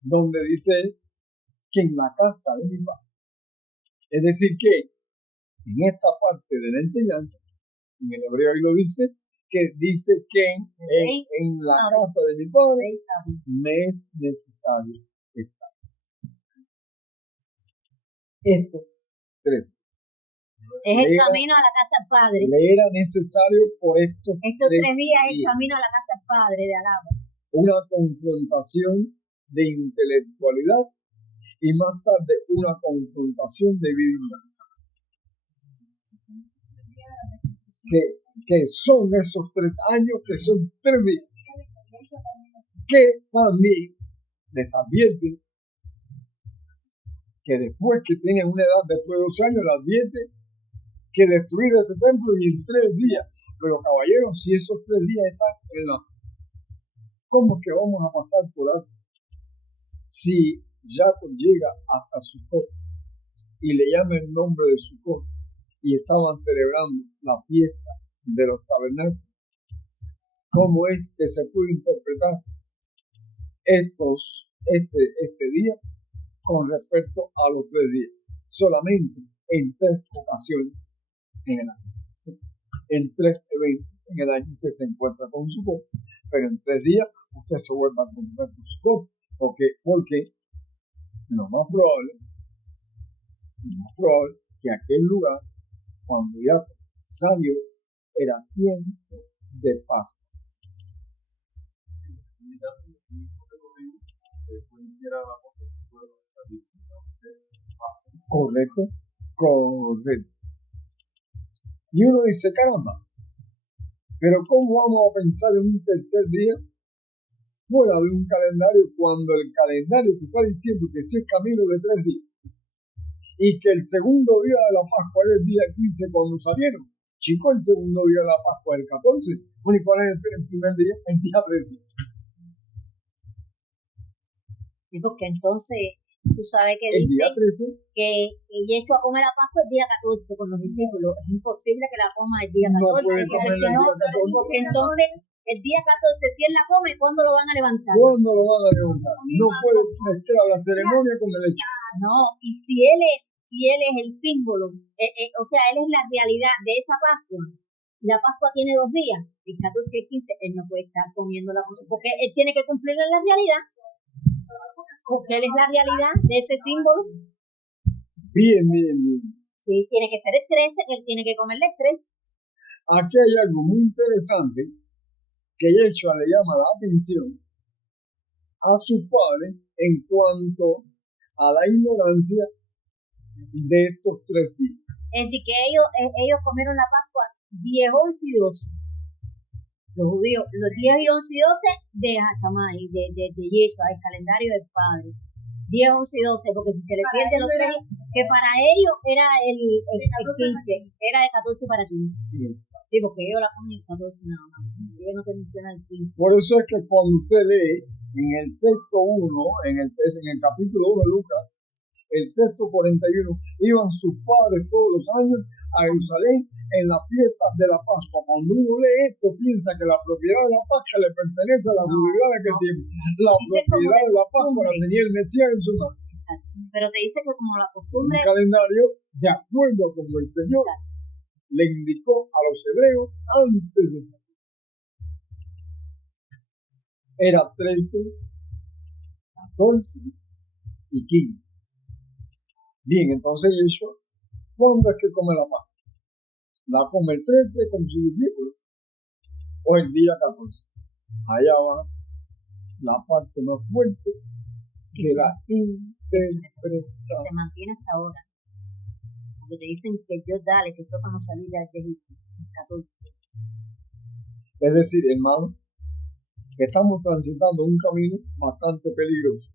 donde dice que en la casa de mi padre. Es decir, que en esta parte de la enseñanza, en el hebreo ahí lo dice, que dice que en la casa de mi padre me es necesario estar. Estos 3. Es el camino a la casa del Padre. Le era necesario por estos 3 días es el camino a la casa del Padre de Alaba. Una confrontación de intelectualidad y más tarde una confrontación de vida. Que son esos 3 años, que son 3 días, que también les advierten que después que tienen una edad, después de 2 años, les advierte que destruir ese templo y en 3 días. Pero caballeros, si esos 3 días están en la... ¿Cómo que vamos a pasar por alto? Si Jacob llega hasta Sucot y le llama el nombre de Sucot y estaban celebrando la fiesta de los tabernáculos, ¿cómo es que se puede interpretar este día con respecto a los 3 días? Solamente en 3 ocasiones en el año. En 3 eventos en el año usted se encuentra con Sucot, pero en 3 días usted se vuelve a encontrar con Sucot. Porque lo más probable que aquel lugar, cuando ya salió, era tiempo de Pascua. Correcto. Y uno dice, caramba, pero ¿cómo vamos a pensar en un tercer día fuera de un calendario cuando el calendario te está diciendo que si es camino de 3 días y que el segundo día de la Pascua era el día 15 cuando salieron? Chico, el segundo día de la Pascua es el 14. Bueno, ¿y cuál es el primer día? El día 13. Sí, porque entonces tú sabes que dice que Yeshua come la Pascua el día 14 con los discípulos. Es imposible que la coma el día 14. No puede comer el día 14. Porque entonces el día 14, si él la come, ¿cuándo lo van a levantar? ¿Cuándo lo van a levantar? No puede mezclar la ceremonia con el hecho. No, y si él es el símbolo, o sea, él es la realidad de esa Pascua. La Pascua tiene 2 días, el 14 y el 15, él no puede estar comiendo la Pascua, porque él tiene que cumplir la realidad, porque él es la realidad de ese símbolo. Bien. Sí, tiene que ser el 13, que él tiene que comerle el 13. Aquí hay algo muy interesante que Yeshua le llama la atención a sus padres en cuanto a la ignorancia de estos 3 días. Es decir, que ellos comieron la Pascua 10, 11 y 12. Los judíos, los 10 y 11 y 12 de Hatamai, de Yeshua, el calendario del Padre. 10, 11 y 12, porque si se le pierde los 3, que para ellos era el 15, era de 14 para 15. Sí, porque ellos la ponen el 14 nada más. Ellos no te mencionan el 15. Por eso es que cuando usted lee en el texto 1, en el capítulo 1 de Lucas, el texto 41, iban sus padres todos los años a Jerusalén en las fiestas de la Pascua. Cuando uno lee esto, piensa que la propiedad de la Pascua le pertenece a la judía de aquel tiempo. La propiedad de la Pascua la tenía el Mesías en su mano. Pero te dice que como la costumbre... Un calendario de acuerdo a como el Señor le indicó a los hebreos antes de salir. Era 13, 14 y 15. Bien, entonces Yeshua, ¿cuándo es que come la Pascua? ¿La come el 13 con sus discípulos o el día 14? Allá va la parte más fuerte de la interpretación. Se mantiene hasta ahora. Porque te dicen que Dios dale, que toca no salir de Egipto. 14. Es decir, hermano, estamos transitando un camino bastante peligroso.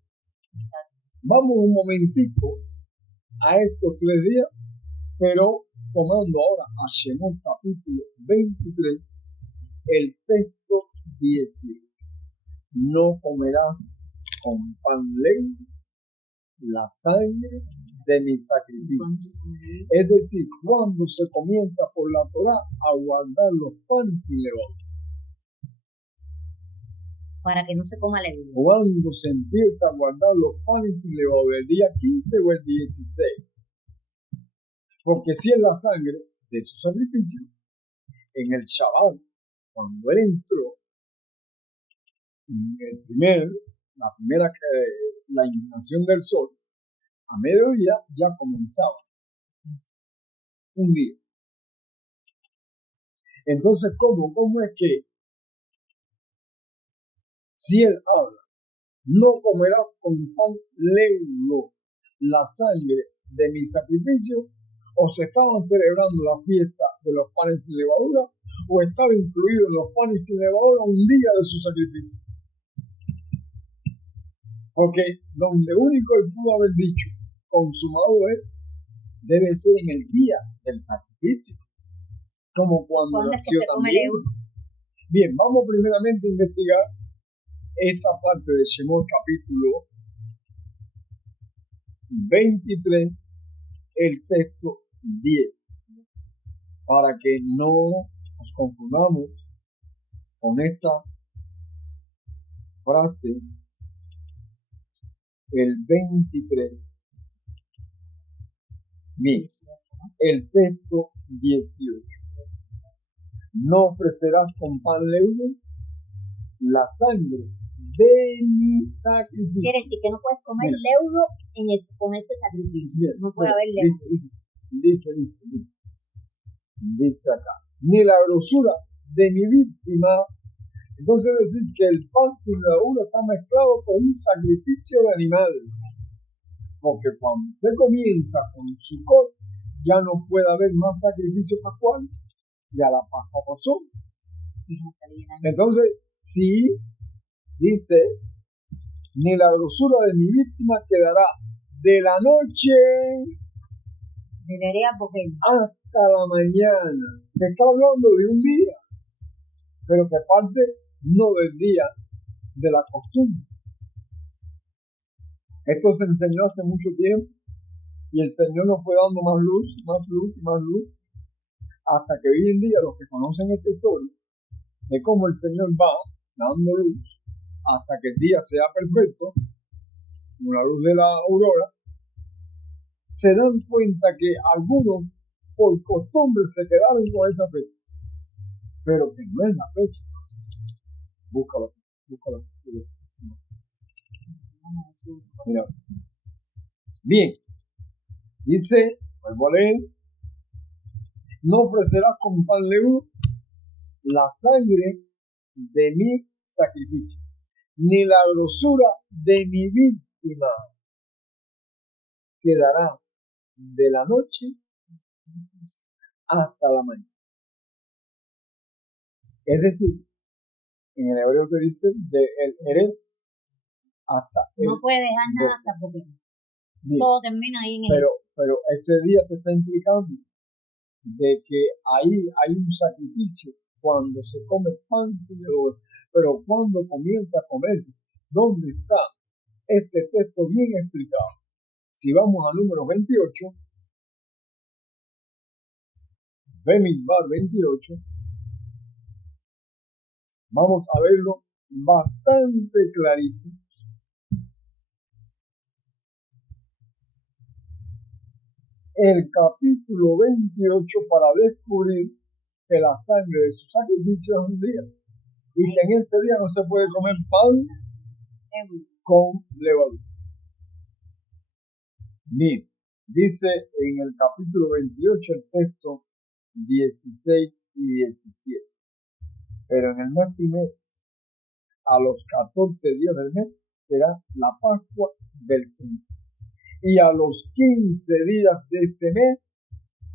Vamos un momentico a estos 3 días, pero tomando ahora a Shemot capítulo 23, el texto 18. No comerás con pan leve la sangre de mi sacrificio. Es decir, cuando se comienza por la Torá a guardar los panes sin levadura. Para que no se coma levadura. Cuando se empieza a guardar los panes sin levadura, el día 15 o el 16. Porque si es la sangre de su sacrificio, en el Shabbat, cuando él entró, la inclinación del sol, a mediodía ya comenzaba un día. Entonces, ¿cómo es que si él habla, no comerás con pan leudo la sangre de mi sacrificio, o se estaban celebrando la fiesta de los panes sin levadura, o estaba incluido en los panes sin levadura un día de su sacrificio? Porque donde único él pudo haber dicho consumado es, debe ser en el día del sacrificio, como cuando nació también. Bien, vamos primeramente a investigar esta parte de Shemot capítulo 23, el texto 10, para que no nos confundamos con esta frase, el 23. Bien, el texto 18. No ofrecerás con pan leudo la sangre de mi sacrificio. Quiere decir que no puedes comer leudo con este sacrificio. Bien, no puede haber leudo. Dice acá, ni la grosura de mi víctima. Entonces decir que el pan sin levadura está mezclado con un sacrificio de animal. Porque cuando usted comienza con Sukkot, ya no puede haber más sacrificio pascual. Ya la Pascua pasó. Entonces, si dice, ni la grosura de mi víctima quedará de la noche hasta la mañana. Se está hablando de un día, pero que parte no del día de la costumbre. Esto se enseñó hace mucho tiempo y el Señor nos fue dando más luz, hasta que hoy en día los que conocen esta historia de cómo el Señor va dando luz hasta que el día sea perfecto, como la luz de la aurora, se dan cuenta que algunos por costumbre se quedaron con esa fecha, pero que no es la fecha. Búscala. Mira. Bien, dice, vuelvo a leer, no ofrecerás con pan leudo la sangre de mi sacrificio, ni la grosura de mi víctima quedará de la noche hasta la mañana. Es decir, En el hebreo te dice de el Ered hasta el No puede dejar nada hasta porque todo termina ahí en el. pero ese día te está implicando de que ahí hay un sacrificio cuando se come pan sin levadura. Pero cuando comienza a comerse, ¿dónde está este texto bien explicado? Si vamos a número 28, Bemidbar 28, vamos a verlo bastante clarito. El capítulo 28 para descubrir que la sangre de su sacrificio es un día y que en ese día no se puede comer pan con levadura. Bien, dice en el capítulo 28 el texto 16 y 17. Pero en el mes primero, a los 14 días del mes, será la Pascua del Señor. Y a los 15 días de este mes,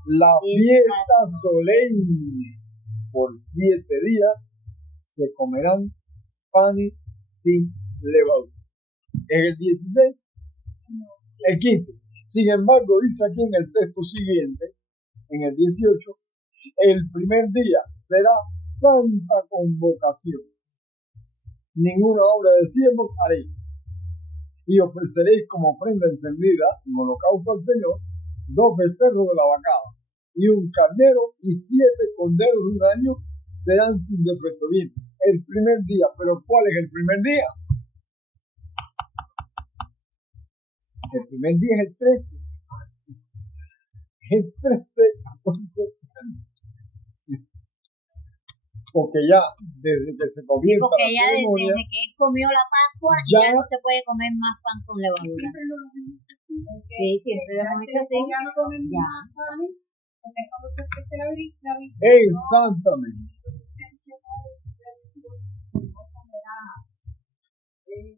la fiesta solemne. Por 7 días se comerán panes sin levadura. ¿Es el 16? El 15. Sin embargo, dice aquí en el texto siguiente, en el 18, el primer día será santa convocación. Ninguna obra de siervos haréis. Y ofreceréis como ofrenda encendida en holocausto al Señor 2 becerros de la vacada y un carnero y 7 corderos de un año serán sin defecto. Bien, el primer día. ¿Pero cuál es el primer día? El primer día es el 13. El 13, entonces, porque ya desde que se comienza porque la ya ceremonia, desde que él comió la Pascua ya no se puede comer más pan con levadura. Sí, siempre lo hemos hecho así. Ya no comen más panes, porque cuando se esté la exactamente.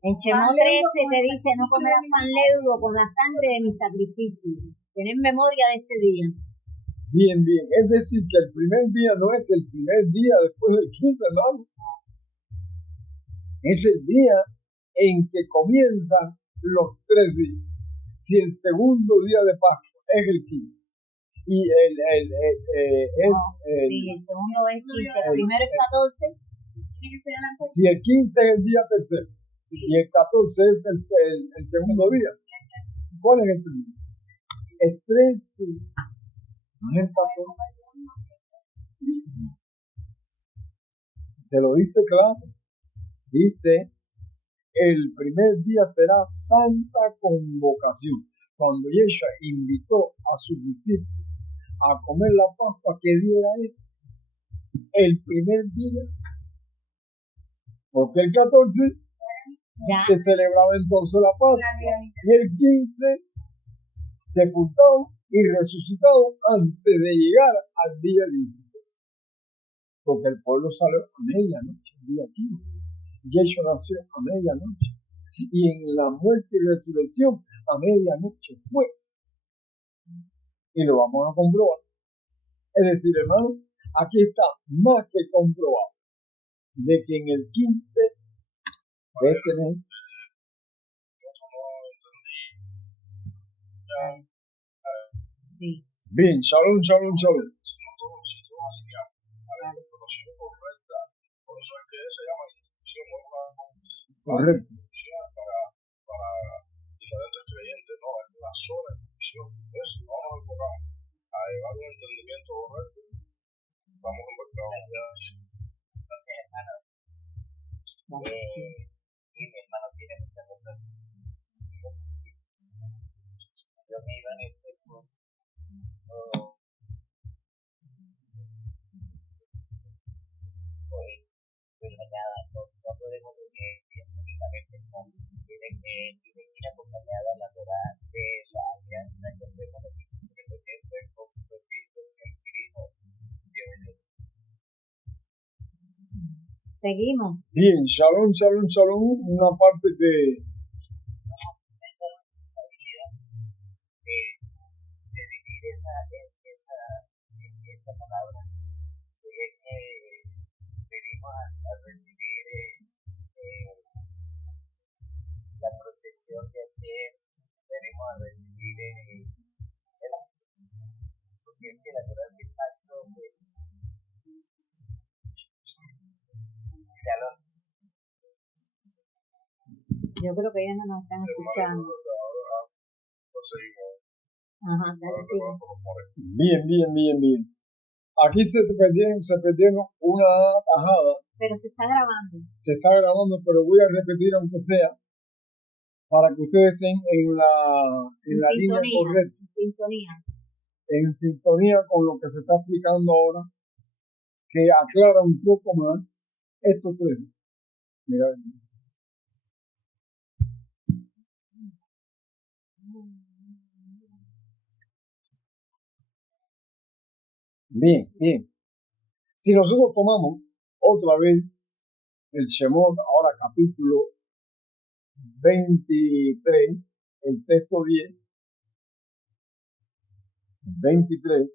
En Shemot 13 te dice, no comerás pan leudo con la sangre de mi sacrificio. Tener memoria de este día. Bien, bien. Es decir, que el primer día no es el primer día después del 15, hermano. Es el día en que comienzan los 3 días. Si el segundo día de Pascua es el 15 y sí, el segundo es 15, el primero es 14. Si el 15 es el día tercero y el 14 es el segundo día, ¿cuál es el primero? El 13. No es el 14. Te lo dice claro. Dice, el primer día será santa convocación. Cuando Yeshua invitó a sus discípulos a comer la Pascua, ¿qué día era él? El primer día. Porque el 14 se celebraba entonces la Pascua. Y el 15 sepultado y resucitado antes de llegar al día 17. Porque el pueblo salió a medianoche, el día 15. Yeshua nació a medianoche. Y en la muerte y resurrección a medianoche fue. Y lo vamos a comprobar. Es decir, hermano, aquí está más que comprobado de que en el 15 de este mes sí. Bien, shalom, shalom, shalom. Correcto. Para diferentes creyentes, ¿no? En la sola institución. Entonces, vamos a enfocar a llevar un entendimiento correcto. Vamos a empezar ya. Mi hermano tiene muchas cosas. Yo me iba en este punto. Hoy, pues mañana no podemos vivir únicamente con tiene que ir acompañada a la Torah de la alianza que hacemos aquí, porque esto es como un servicio que adquirimos. Seguimos. Bien, shalom, shalom, shalom. Una parte que esa palabra, es que venimos a recibir Yo creo que ellos no nos están escuchando. Lo seguimos. Ajá, dale, Ahora te sigue. vas por los morenos. Bien. Aquí se perdieron una tajada. Pero se está grabando. Se está grabando, pero voy a repetir aunque sea para que ustedes estén en la línea correcta, en sintonía con lo que se está explicando ahora, que aclara un poco más estos tres. Mira. Bien. Si nosotros tomamos otra vez el Shemot, ahora capítulo 23, el texto 10, 23,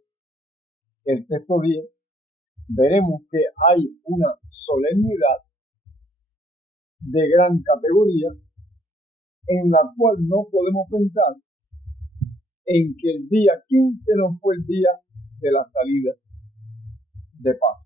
el texto 10, veremos que hay una solemnidad de gran categoría en la cual no podemos pensar en que el día 15 no fue el día de la salida de Pascua.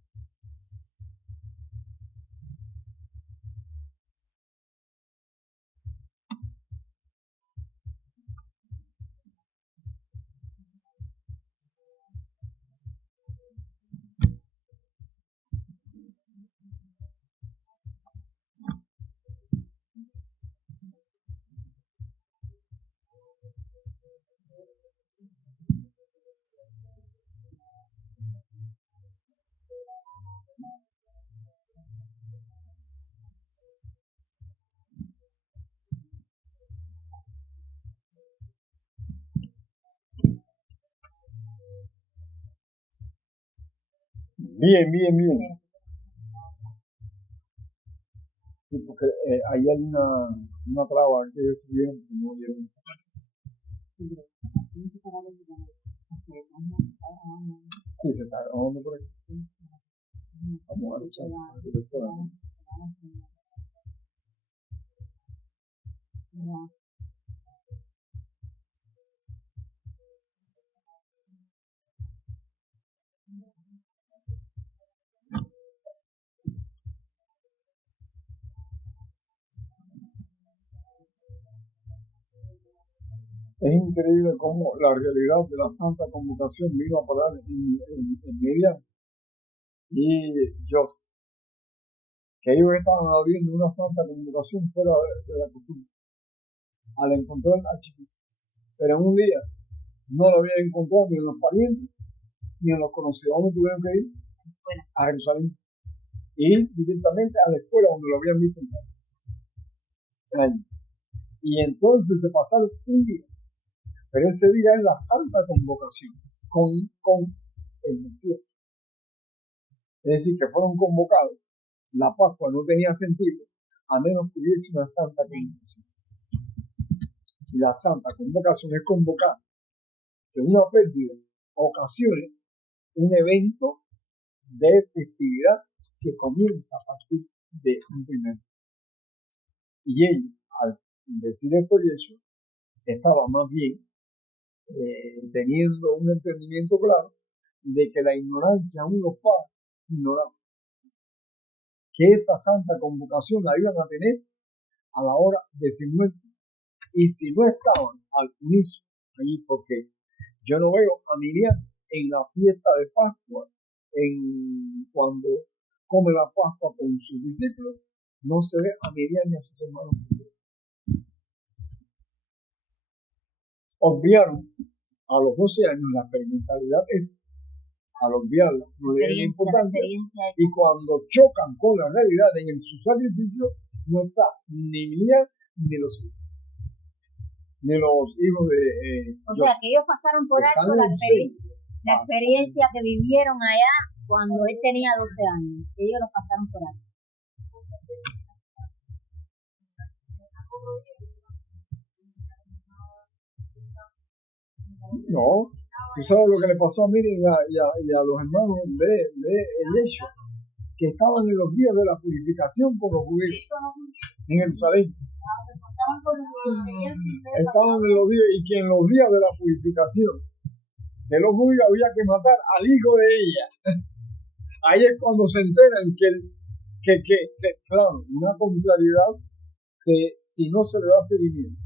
Bien. Sí, porque ahí hay una traba que ellos tuvieron que no dieron. Sí, se está grabando por aquí. Vamos a ver si es increíble cómo la realidad de la Santa Convocación vino a parar en Miriam y Joseph, que ellos estaban abriendo una Santa Convocación fuera de la costumbre, al encontrar al chiquito. Pero en un día no lo habían encontrado ni en los parientes ni en los conocidos. ¿Dónde tuvieron que ir? A Jerusalén. Y directamente a la escuela donde lo habían visto entrar. Y entonces se pasaron un día. Pero ese día es la Santa Convocación con el Mesías. Es decir, que fueron convocados. La Pascua no tenía sentido a menos que hubiese una Santa Convocación. Y la Santa Convocación es convocar que una pérdida ocasione un evento de festividad que comienza a partir de un primer. Y ellos, al decir esto y eso, estaba más bien teniendo un entendimiento claro de que la ignorancia aún los padres ignoraban, que esa santa convocación la iban a tener a la hora de su muerte. Y si no estaban al unísono allí, porque yo no veo a Miriam en la fiesta de Pascua, cuando come la Pascua con sus discípulos, no se ve a Miriam ni a sus hermanos. Obviaron a los 12 años la experimentalidad, al obviarla, no le dieron importancia, y cuando chocan con la realidad en su sacrificio, no está ni Miriam ni los hijos de o sea, que ellos pasaron por alto la experiencia que vivieron allá cuando él tenía 12 años. Ellos lo pasaron por alto. No, tú sabes lo que le pasó a Miriam y a los hermanos de Elisha, que estaban en los días de la purificación por los judíos en Jerusalén. Estaban en los días, y que en los días de la purificación de los judíos había que matar al hijo de ella. Ahí es cuando se enteran que claro, una contrariedad si no se le da seguimiento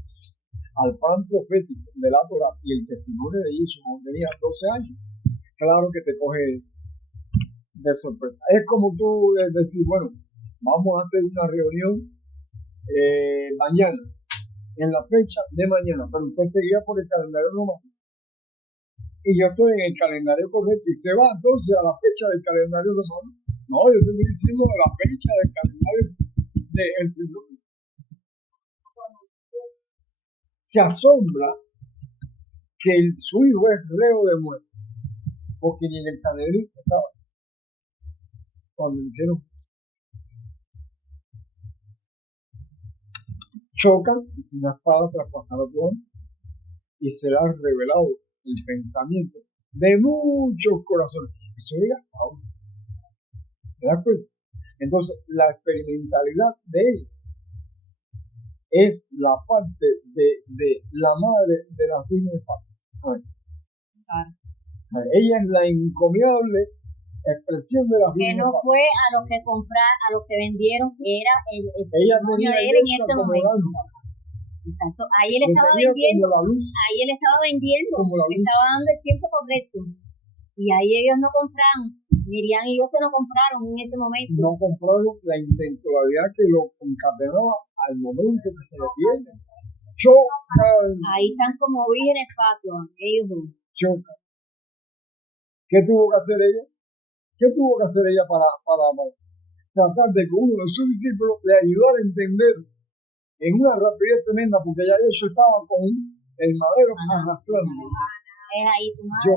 al plan profético de la Torah y el testimonio de Jesús cuando tenía 12 años, claro que te coge de sorpresa. Es como tú decir, bueno, vamos a hacer una reunión mañana, en la fecha de mañana, pero usted seguía por el calendario romano. Y yo estoy en el calendario correcto y usted va entonces a la fecha del calendario romano. No, yo estoy diciendo la fecha del calendario del Señor. Se asombra que su hijo es reo de muerte, porque ni en el Sanedrín estaba cuando lo hicieron. Chocan, y una espada traspasada por y será revelado el pensamiento de muchos corazones. Eso llega a uno. ¿Te das cuenta? Entonces, la experimentalidad de ella es la parte de la madre de las virgen de Fátima. Ella es la encomiable expresión de las Que virgen de no Fátima. fue a los que compraron, a los que vendieron, que era el Ella testimonio tenía de él en esa ese como momento. lámpara. Exacto. Ahí él Lo estaba tenía vendiendo, como la luz, ahí él estaba vendiendo, como la luz. estaba dando el tiempo correcto. Y ahí ellos no compraron, Miriam y yo se lo compraron en ese momento. No compraron la intencionalidad que lo concatenaba al momento que se le pierde. Chocan, Ahí están como vírgenes fatuas, ellos dos. chocan. ¿Qué tuvo que hacer ella? ¿Qué tuvo que hacer ella para tratar de que uno de sus discípulos le ayudara a entender en una rapidez tremenda, porque ya ellos estaban con el madero arrastrando? Es ahí tu madre.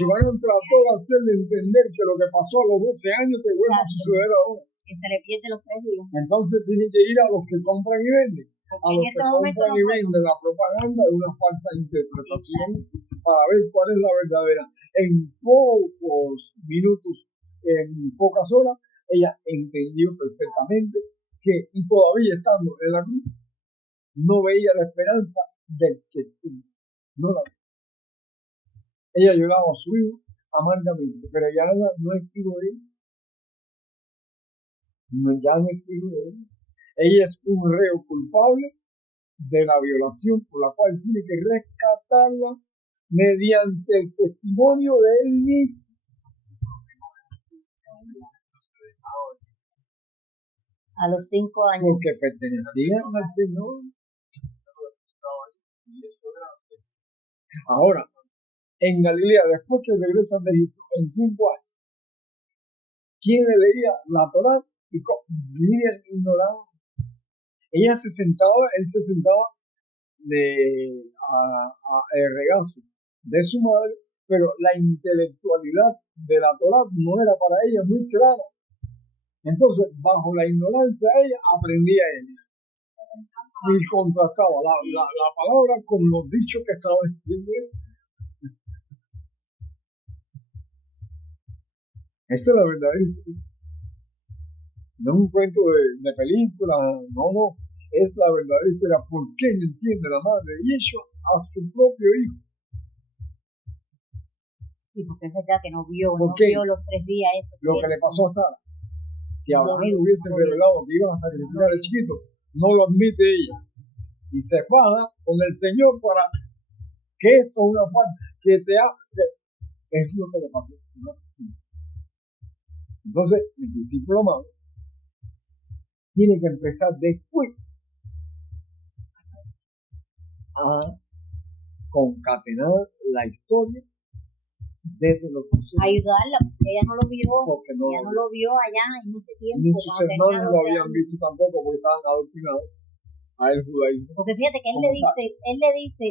Yohanan trató de hacerle entender que lo que pasó a los 12 años te vuelve a suceder ahora. Que se le pierde los 3 días. Entonces tiene que ir a los que compran y venden. A Porque los en que ese momento compran no y fue. venden la propaganda de una falsa interpretación para ver cuál es la verdadera. En pocos minutos, en pocas horas, ella entendió perfectamente que, y todavía estando en la cruz, no veía la esperanza del que no la veía. Ella lloraba a su hijo amargamente, pero ya no es hijo de él. Ya no es hijo de él. Ella es un reo culpable de la violación por la cual tiene que rescatarla mediante el testimonio de él mismo. A los 5 años. Porque pertenecían al Señor. Ahora, en Galilea, después que regresan de Egipto, en 5 años, ¿quién le leía la Torá? Y Miriam ignoraba. Ella se sentaba, él se sentaba el regazo de su madre, pero la intelectualidad de la Torá no era para ella muy clara. Entonces, bajo la ignorancia de ella, aprendía ella. Y contrastaba la palabra con los dichos que estaba diciendo ella. Esa es la verdadera historia. No es un cuento de película, no. Es la verdadera historia. ¿Por qué no entiende la madre de Yeshua a su propio hijo? Sí, porque es verdad que no vio los 3 días eso. Lo que le pasó a Sara. Si Abraham le hubiese revelado que iban a sacrificar al chiquito, no lo admite ella. Y se faja con el Señor para que esto es una parte que es lo que le pasó. Entonces, el discípulo amado tiene que empezar después a concatenar la historia desde los procesos. Ayudarla, porque ella no lo vio allá en ese tiempo. Ni sus hermanos lo habían visto tampoco porque estaban adoctrinados a el judaísmo. Porque fíjate que él le dice,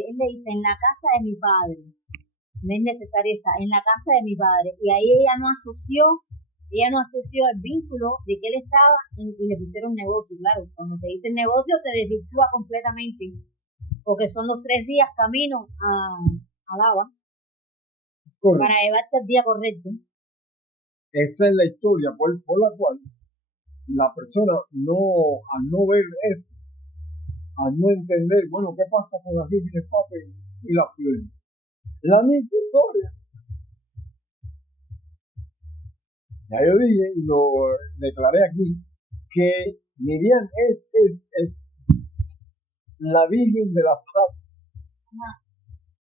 en la casa de mi padre, no es necesario estar, en la casa de mi padre, y ahí ella no asoció el vínculo de que él estaba y le pusieron negocio. Claro, cuando te dicen negocio te desvirtúa completamente, porque son los 3 días camino a Lava para llevarte al día correcto. Esa es la historia por la cual la persona al no ver esto, al no entender, bueno, ¿qué pasa con las vírgenes papas y las flores? La misma historia. Ya yo dije y lo declaré aquí, que Miriam es la Virgen de la Paz,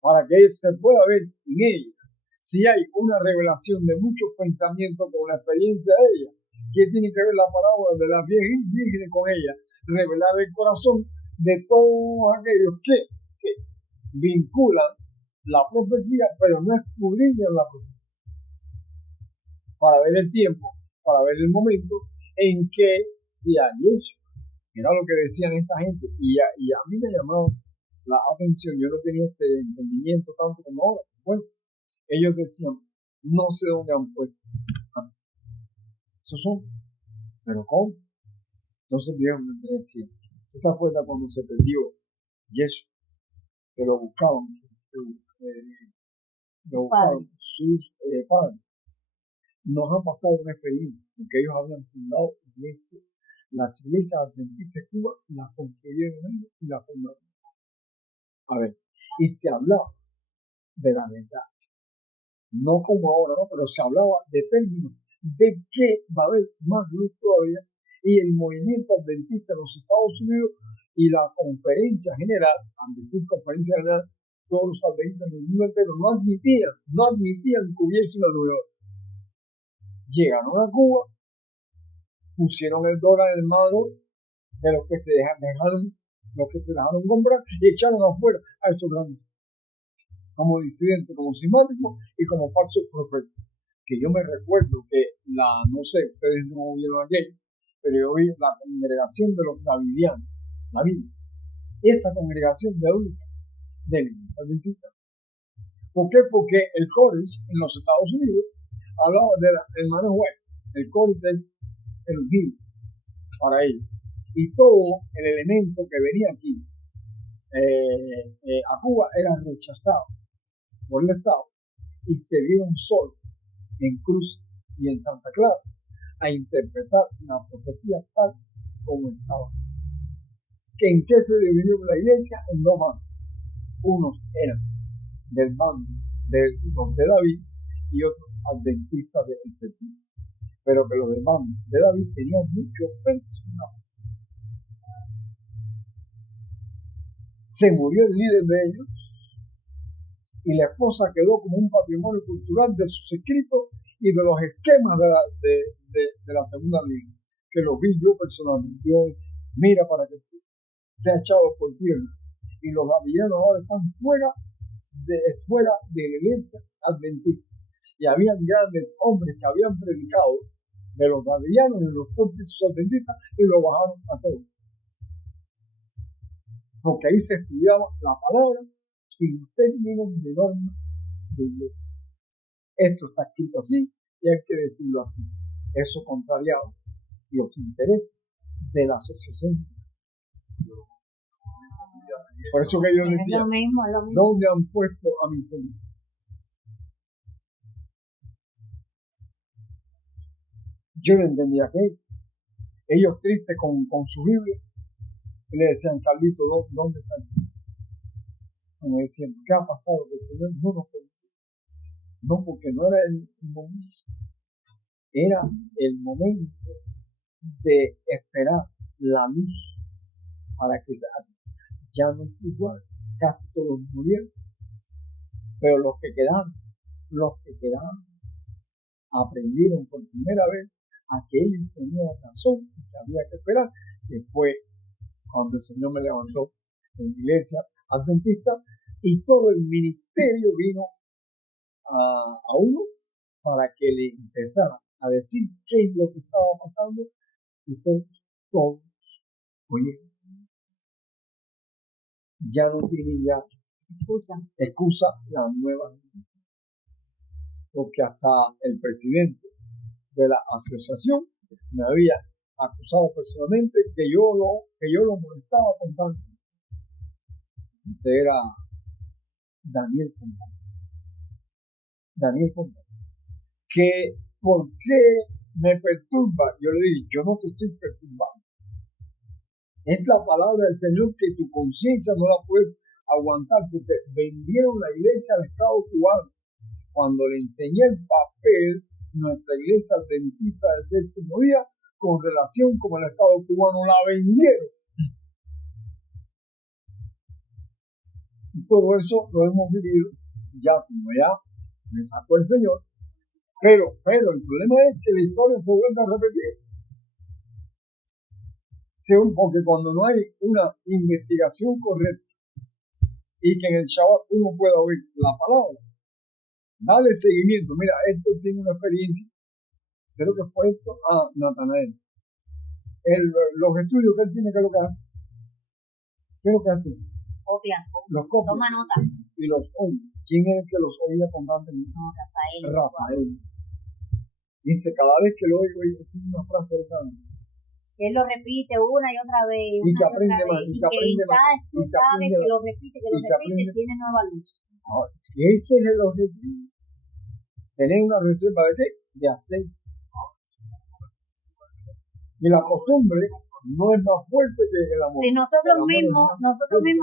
para que se pueda ver en ella si hay una revelación de muchos pensamientos con la experiencia de ella. ¿Qué tiene que ver la parábola de la Virgen con ella? Revelar el corazón de todos aquellos que vinculan la profecía, pero no escudriñan la profecía, para ver el tiempo, para ver el momento en que se halló eso. Era lo que decían esa gente, y a mí me llamaba la atención. Yo no tenía este entendimiento tanto como ahora. Bueno, ellos decían, no sé dónde han puesto. Esos son, pero ¿cómo? Entonces Dios me decía, ¿tú te acuerdas cuando se perdió Jesús? Que lo buscaban, sus padres. Nos ha pasado una experiencia, porque ellos habían fundado iglesias. Las iglesias adventistas de Cuba las construyeron ellos y las fundaron. A ver, y se hablaba de la verdad, no como ahora, ¿no? Pero se hablaba de términos de que va a haber más luz todavía, y el movimiento adventista en los Estados Unidos y la conferencia general, al decir conferencia general, todos los adventistas en el mundo entero no admitían que hubiese una nueva. Llegaron a Cuba, pusieron el dólar en mano de los que se dejaron comprar y echaron afuera a esos grandes, como disidentes, como cismáticos y como falsos profetas. Que yo me recuerdo que no sé, ustedes no vieron aquello, pero yo vi la congregación de los davidianos, la Biblia. Esta congregación de dónde sale? De la iglesia adventista. ¿Por qué? Porque el Coris en los Estados Unidos hablaba de la hermana White. El Coris es el ungido para ellos. Y todo el elemento que venía aquí a Cuba era rechazado por el Estado y se vieron solos en Cruz y en Santa Clara a interpretar la profecía tal como estaba. ¿En qué se dividió la iglesia? En dos bandos. Unos eran del bando de los de David y otros adventistas del séptimo. Pero que los del bando de David tenían mucho personal. Se murió el líder de ellos y la esposa quedó como un patrimonio cultural de sus escritos y de los esquemas de la segunda línea, que los vi yo personalmente. Dios, mira para que se ha echado por tierra. Y los davidianos ahora están fuera de la iglesia adventista. Y habían grandes hombres que habían predicado de los davidianos y de los púlpitos adventistas y lo bajaron a todos. Porque ahí se estudiaba la palabra sin términos de norma de iglesia. Esto está escrito así y hay que decirlo así. Eso contrariaba los intereses de la asociación. Por eso que yo decía, lo mismo. ¿dónde han puesto a mi Señor? Yo no entendía que ellos tristes con su Biblia, y le decían, Carlito, ¿dónde está el Señor? Como decían, ¿qué ha pasado? Que el Señor no nos permite. No, porque no era el momento. Era el momento de esperar la luz para que ya no es igual. Casi todos murieron. Pero los que quedaron, aprendieron por primera vez a que ellos tenían razón y que había que esperar. Después, cuando el Señor me levantó en la iglesia adventista y todo el ministerio vino a uno para que le empezara a decir qué es lo que estaba pasando y todos oyeron. Ya no tiene ya excusa la nueva, porque hasta el presidente de la asociación me había acusado personalmente que yo lo molestaba con tanto. Ese era Daniel Fontana. Que ¿por qué me perturba? Yo le dije, yo no te estoy perturbando. Es la palabra del Señor que tu conciencia no la puede aguantar, porque vendieron la iglesia al Estado cubano. Cuando le enseñé el papel, nuestra iglesia adventista del séptimo día, con relación con el Estado cubano, la vendieron. todo eso lo hemos vivido, ya como ya me sacó el Señor, pero el problema es que la historia se vuelve a repetir. Porque cuando no hay una investigación correcta y que en el Shabbat uno pueda oír la palabra, dale seguimiento. Mira, esto tiene una experiencia, creo que fue esto a Natanael. Los estudios que él tiene, ¿qué es lo que hace? ¿Qué es lo que hace? Copia. Los copia. Toma nota. Y los oye. ¿Quién es el que los oía constantemente? No, Rafael. Rafael. Dice, cada vez que lo oigo, es una frase de esa. Él lo repite una y otra vez. Y que aprende más, y que aprende más. Y cada vez que lo repite, tiene nueva luz. Ahora, ese es el objetivo. Tener una reserva de qué? De aceite. Y la costumbre no es más fuerte que el amor. Si nosotros mismos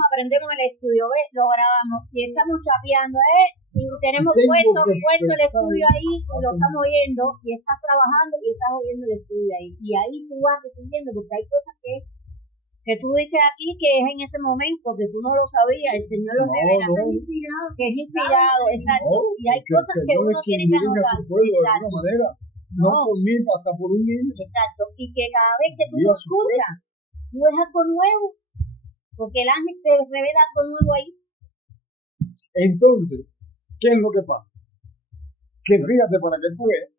aprendemos el estudio, ¿ves? Lo grabamos y estamos chapeando, y tenemos puesto el estudio ahí y lo estamos oyendo y estás trabajando y estás oyendo el estudio ahí. Y ahí tú vas decidiendo, porque hay cosas que tú dices aquí que es en ese momento que tú no lo sabías, el Señor lo revela, que es inspirado, exacto. Y hay cosas que uno tiene que anotar. Exacto. No por mí, hasta por un niño. Exacto. Y que cada vez que tú lo escuchas, tú ves algo nuevo, porque el ángel te revela algo nuevo ahí. Entonces, ¿qué es lo que pasa? Que fíjate, para que tú veas,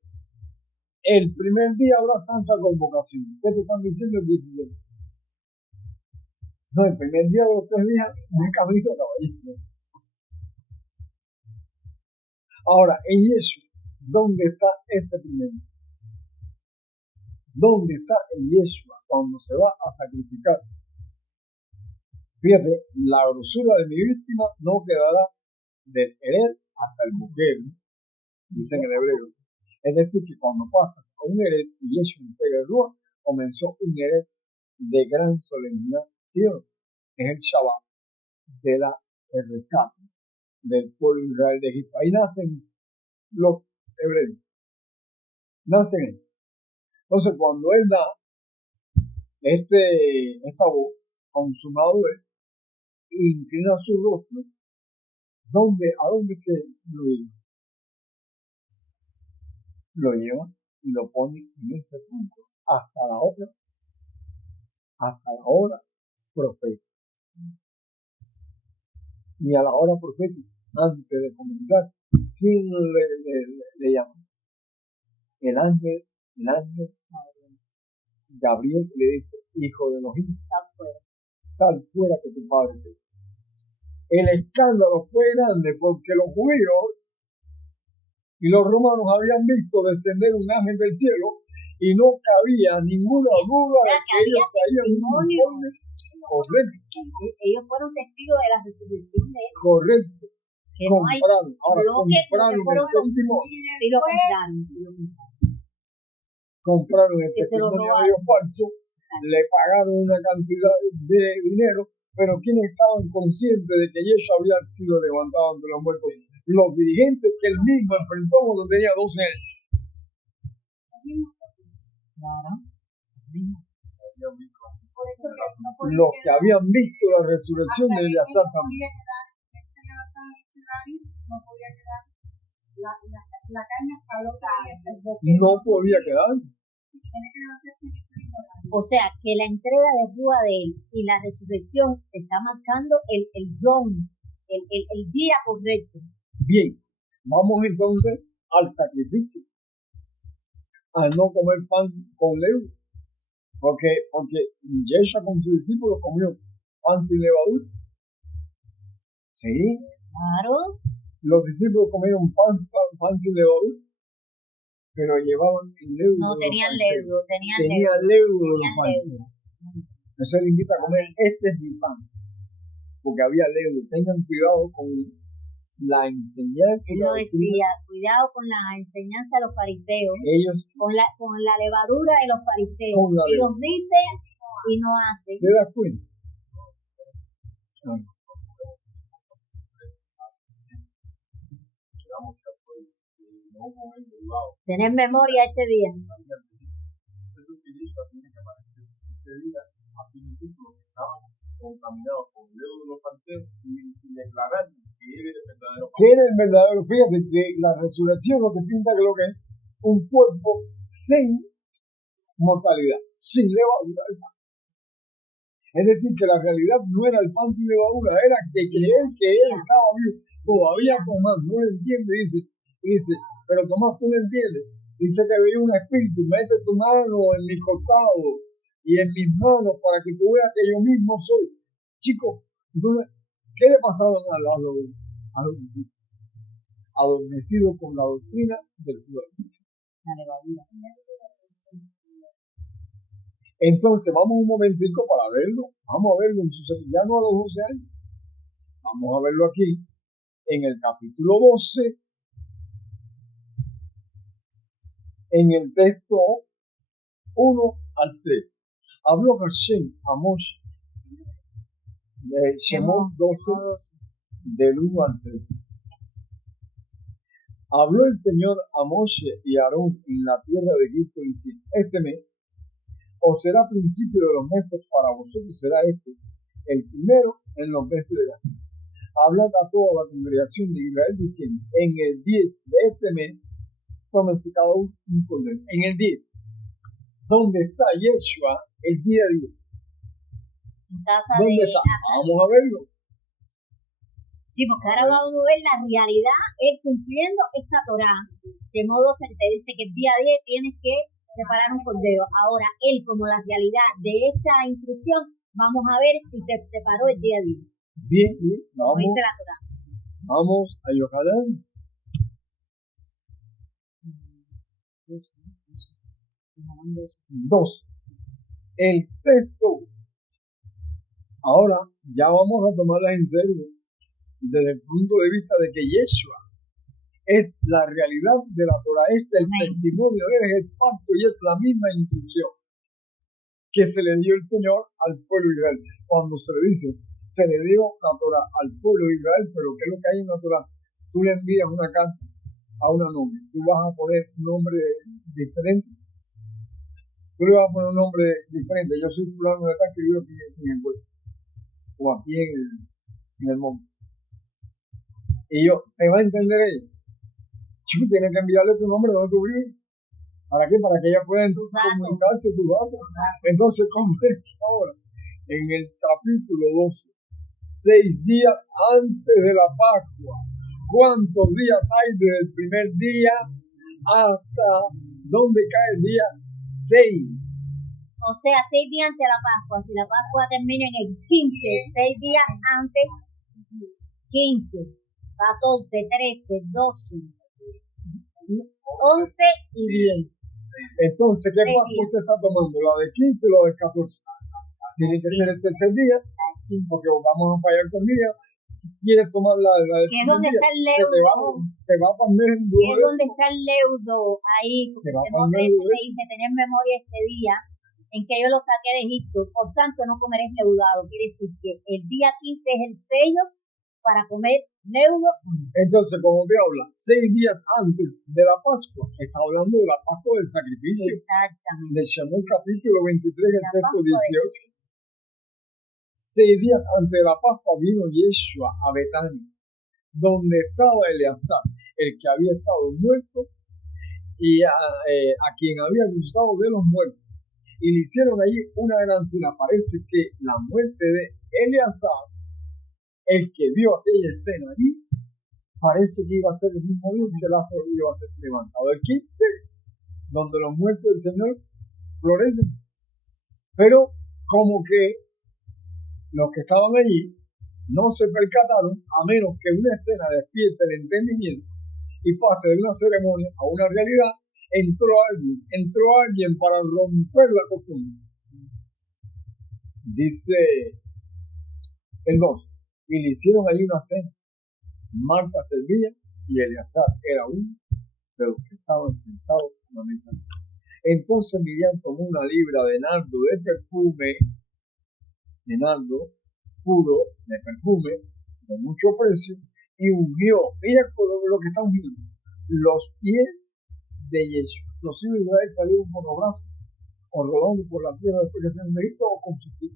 el primer día habrá santa convocación. ¿Qué te están diciendo el 17? No, el primer día de los 3 días, un cabrito caballito. Ahora, en Yeshua, ¿dónde está ese primer día? ¿Dónde está el Yeshua cuando se va a sacrificar? Fíjate, la grosura de mi víctima no quedará del Eret hasta el Buquel, dice en el hebreo. Es decir, que cuando pasa con un Eret y Yeshua entrega el Ruach, comenzó un Eret de gran solemnidad. Es el Shabbat el rescate del pueblo de Israel de Egipto. Ahí nacen los hebreos. Nacen. Entonces, cuando él da esta voz, consumado es, inclina su rostro, ¿a dónde que lo lleva? Lo lleva y lo pone en ese punto hasta la hora profética. Y a la hora profética, antes de comenzar, ¿quién le llama? El ángel Gabriel le dice, hijo de Elohim, sal fuera que tu padre te. El escándalo fue grande porque los judíos y los romanos habían visto descender un ángel del cielo y no cabía ninguna duda de que ellos traían un informe correcto. Ellos fueron testigos de la resurrección de él. Correcto. Que no hay compraron. Ahora compraron el compraron el testimonio de Dios falso, le pagaron una cantidad de dinero, pero quienes estaban conscientes de que Yeshua había sido levantado entre los muertos, los dirigentes que él mismo enfrentó cuando tenía 12 años. Los que habían visto la resurrección de Eleazar también. No podía quedar. O sea, que la entrega de Rúa de él y la resurrección está marcando el don, el día correcto. Bien, vamos entonces al sacrificio, al no comer pan con levadura, porque Yeshua con sus discípulos comió pan sin levadura. Sí. Claro. Los discípulos comieron pan sin levadura, pero llevaban el leudo. No, tenían leudo, tenían leudo de los fariseos. Entonces él invita a comer, este es mi pan, porque había leudo. Tengan cuidado con la enseñanza. Él lo decía, cuidado con la enseñanza de los fariseos, con la levadura de los fariseos. Dios dice y no hace. ¿Te das cuenta? Tener memoria este día. Contaminados con el dedo de los fariseos y declarar que era el verdadero, fíjate que la resurrección lo que pinta que lo que es un cuerpo sin mortalidad, sin levadura. Es decir, que la realidad no era el pan sin levadura, era que creer que él estaba vivo. Todavía Tomás no lo entiende, dice, pero Tomás, tú no entiendes. Dice que veía un espíritu, mete tu mano en mi costado y en mis manos para que tú veas que yo mismo soy. Chicos, entonces, ¿qué le pasaba a los discípulos? Adormecido con la doctrina del judaísmo. La levadura. Entonces, vamos un momentico para verlo. Vamos a verlo en su ya no a los 12 años. Vamos a verlo aquí, en el capítulo 12, en el texto 1 al 3. Habló Hashem a Moshe, de Shemot 12, del 1 al 3. Habló el Señor a Moshe y a Aarón en la tierra de Egipto, diciendo: este mes os será principio de los meses, para vosotros será este, el primero en los meses del año. Hablad a toda la congregación de Israel diciendo: en el 10 de este mes, tómense cada uno un cordero. En el 10, ¿dónde está Yeshua el día 10? ¿Dónde está? Vamos a verlo. Sí, porque ahora vamos a ver la realidad, él cumpliendo esta Torá. De modo se te dice que el día 10 tienes que separar un cordero. Ahora, él como la realidad de esta instrucción, vamos a ver si se separó el día 10. Bien, como dice la Torá. Vamos a Yohanan. 2. El texto. Ahora ya vamos a tomarlas en serio desde el punto de vista de que Yeshua es la realidad de la Torah, es el testimonio, es el pacto y es la misma instrucción que se le dio el Señor al pueblo de Israel. Cuando se le dice, se le dio la Torah al pueblo de Israel, pero ¿qué es lo que hay en la Torah? Tú le envías una carta a una novia, tú vas a poner un nombre diferente, tú le vas a poner un nombre diferente. Yo soy fulano de acá que vivo aquí en el pueblo, o aquí en el monte. Y yo, ¿te va a entender ella? Tú tienes que enviarle tu nombre donde tú vives. ¿Para qué? Para que ella pueda comunicarse tus datos. Entonces, ¿cómo es ahora? En el capítulo 12, 6 días antes de la Pascua. ¿Cuántos días hay desde el primer día hasta dónde cae el día? 6. O sea, 6 días antes de la Pascua. Si la Pascua termina en el 15, 6 días antes, 15, 14, 13, 12, 11 y 10. Entonces, ¿qué Pascua usted está tomando? ¿La de 15 o la de 14? Tiene que ser el tercer día, porque vamos a fallar con día. ¿Quieres tomar la de ¿Qué es donde está el leudo? Te va a poner en ¿Qué es donde está el leudo? Ahí, porque Shemot 13 te dice, tener memoria este día en que yo lo saqué de Egipto, por tanto no comeréis leudado. Quiere decir que el día 15 es el sello para comer leudo. Entonces, como te habla, 6 días antes de la Pascua, está hablando de la Pascua del sacrificio. Exactamente. De Shemot capítulo 23, el texto 18. 6 días antes de la Pascua vino Yeshua a Betania, donde estaba Eleazar, el que había estado muerto y a quien había resucitado de los muertos. Y le hicieron allí una gran cena. Parece que la muerte de Eleazar, el que vio aquella escena allí, parece que iba a ser el mismo día que Lázaro iba a ser levantado. El 15, donde los muertos del Señor florecen. Pero como que los que estaban allí no se percataron, a menos que una escena despierte el entendimiento y pase de una ceremonia a una realidad, entró alguien para romper la costumbre. Dice el 2, y le hicieron allí una cena. Marta servía y Eleazar era uno de los que estaban sentados a la mesa. Entonces Miriam tomó una libra de nardo de perfume, de nardo puro, de perfume, de mucho precio, y ungió, mira lo que está ungiendo, los pies de Yeshua. Los hijos de Israel salieron con los brazos, o rodando por la tierra después de ser un Egipto, o con sus pies.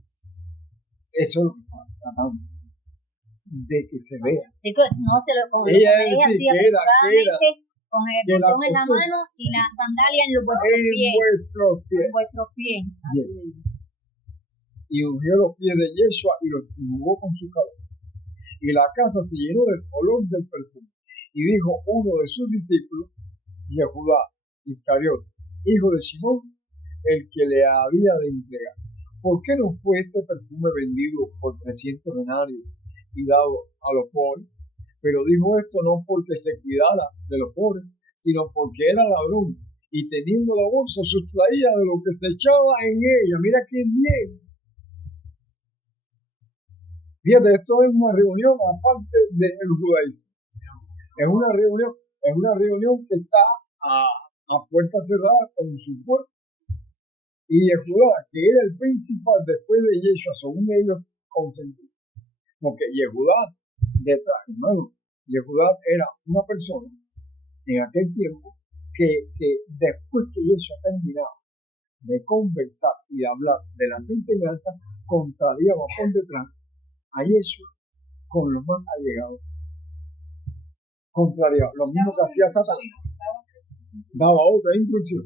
Eso es lo que está tratando. de que se vea. Sí, que no se lo con Ella ella decía así que era apresuradamente, con el que la botón en la costura mano y la sandalia en los vuestros en pies. vuestros pies. En vuestros pies. Así Bien. mismo. Y ungió los pies de Yeshua y los enjugó con su cabeza. Y la casa se llenó del olor del perfume. Y dijo uno de sus discípulos, Yehudá Iscariot, hijo de Simón, el que le había de entregar: ¿por qué no fue este perfume vendido por 300 denarios y dado a los pobres? Pero dijo esto no porque se cuidara de los pobres, sino porque era ladrón, y teniendo la bolsa sustraía de lo que se echaba en ella. Mira qué bien. Fíjate, esto es una reunión aparte del judaísmo. Es una reunión que está a puerta cerrada con su pueblo. Y Yehudá, que era el principal después de Yeshua, según ellos consentidos. Porque Yehudá, hermano, Yehudá era una persona en aquel tiempo que después que Yeshua terminaba de conversar y de hablar de las enseñanzas, contrariaba por detrás a Yeshua con los más allegados. Contrariaba, lo mismo que hacía Satán, daba otra instrucción.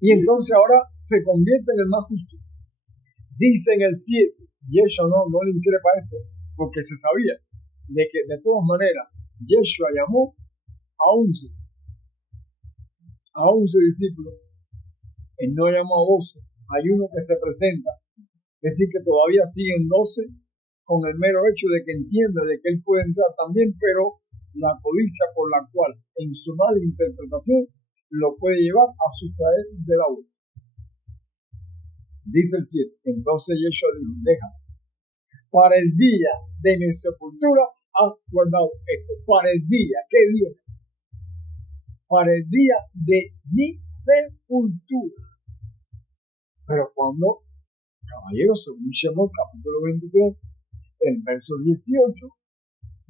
Y entonces ahora se convierte en el más justo. Dice en el 7, Yeshua no le increpa esto, porque se sabía de que de todas maneras Yeshua llamó a 11 discípulos. Él no llamó a 12. Hay uno que se presenta, es decir, que todavía siguen 12 con el mero hecho de que entiende de que él puede entrar también, pero la codicia por la cual en su mala interpretación lo puede llevar a sustraer de la boca. Dice el 7, entonces Yeshua dijo: deja, para el día de mi sepultura has guardado esto. Para el día, ¿qué día? Para el día de mi sepultura. Pero cuando, caballeros, según Shemot capítulo 23, el verso 18,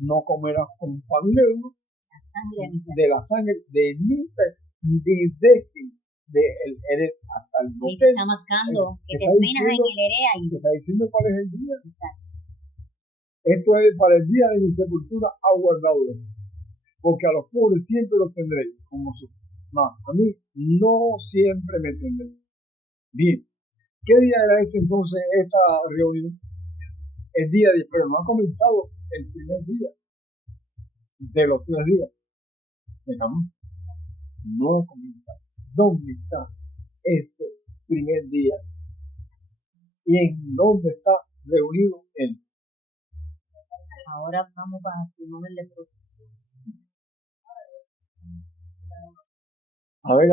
no comerás con pan leudo de la sangre de mi de el Eres hasta el que está marcando, que terminas en el Erea. Que está diciendo cuál es el día. Exacto. Esto es para el día de mi sepultura ha guardado esto, porque a los pobres siempre los tendréis como sus, mas a mí no siempre me tendréis. Bien, ¿qué día era este entonces, esta reunión? El día 10, pero no ha comenzado el primer día de los 3 días. No ha comenzado. ¿Dónde está ese primer día? ¿Y en dónde está reunido él? Ahora vamos para Simón el leproso. A ver.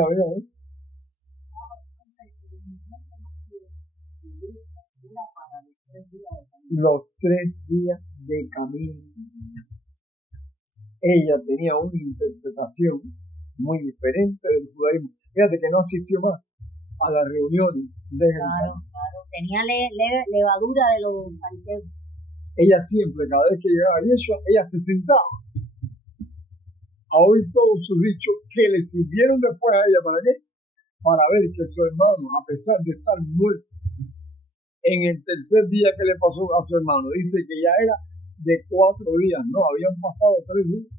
Los 3 días de camino. Ella tenía una interpretación muy diferente del judaísmo. Fíjate que no asistió más a las reuniones de Jerusalén. Claro. Tenía levadura de los fariseos. Ella siempre, cada vez que llegaba a Yeshua, ella se sentaba a oír todos sus dichos que le sirvieron después a ella. ¿Para qué? Para ver que su hermano, a pesar de estar muerto, en el tercer día que le pasó a su hermano, dice que ya era de 4 días, no, habían pasado 3 días.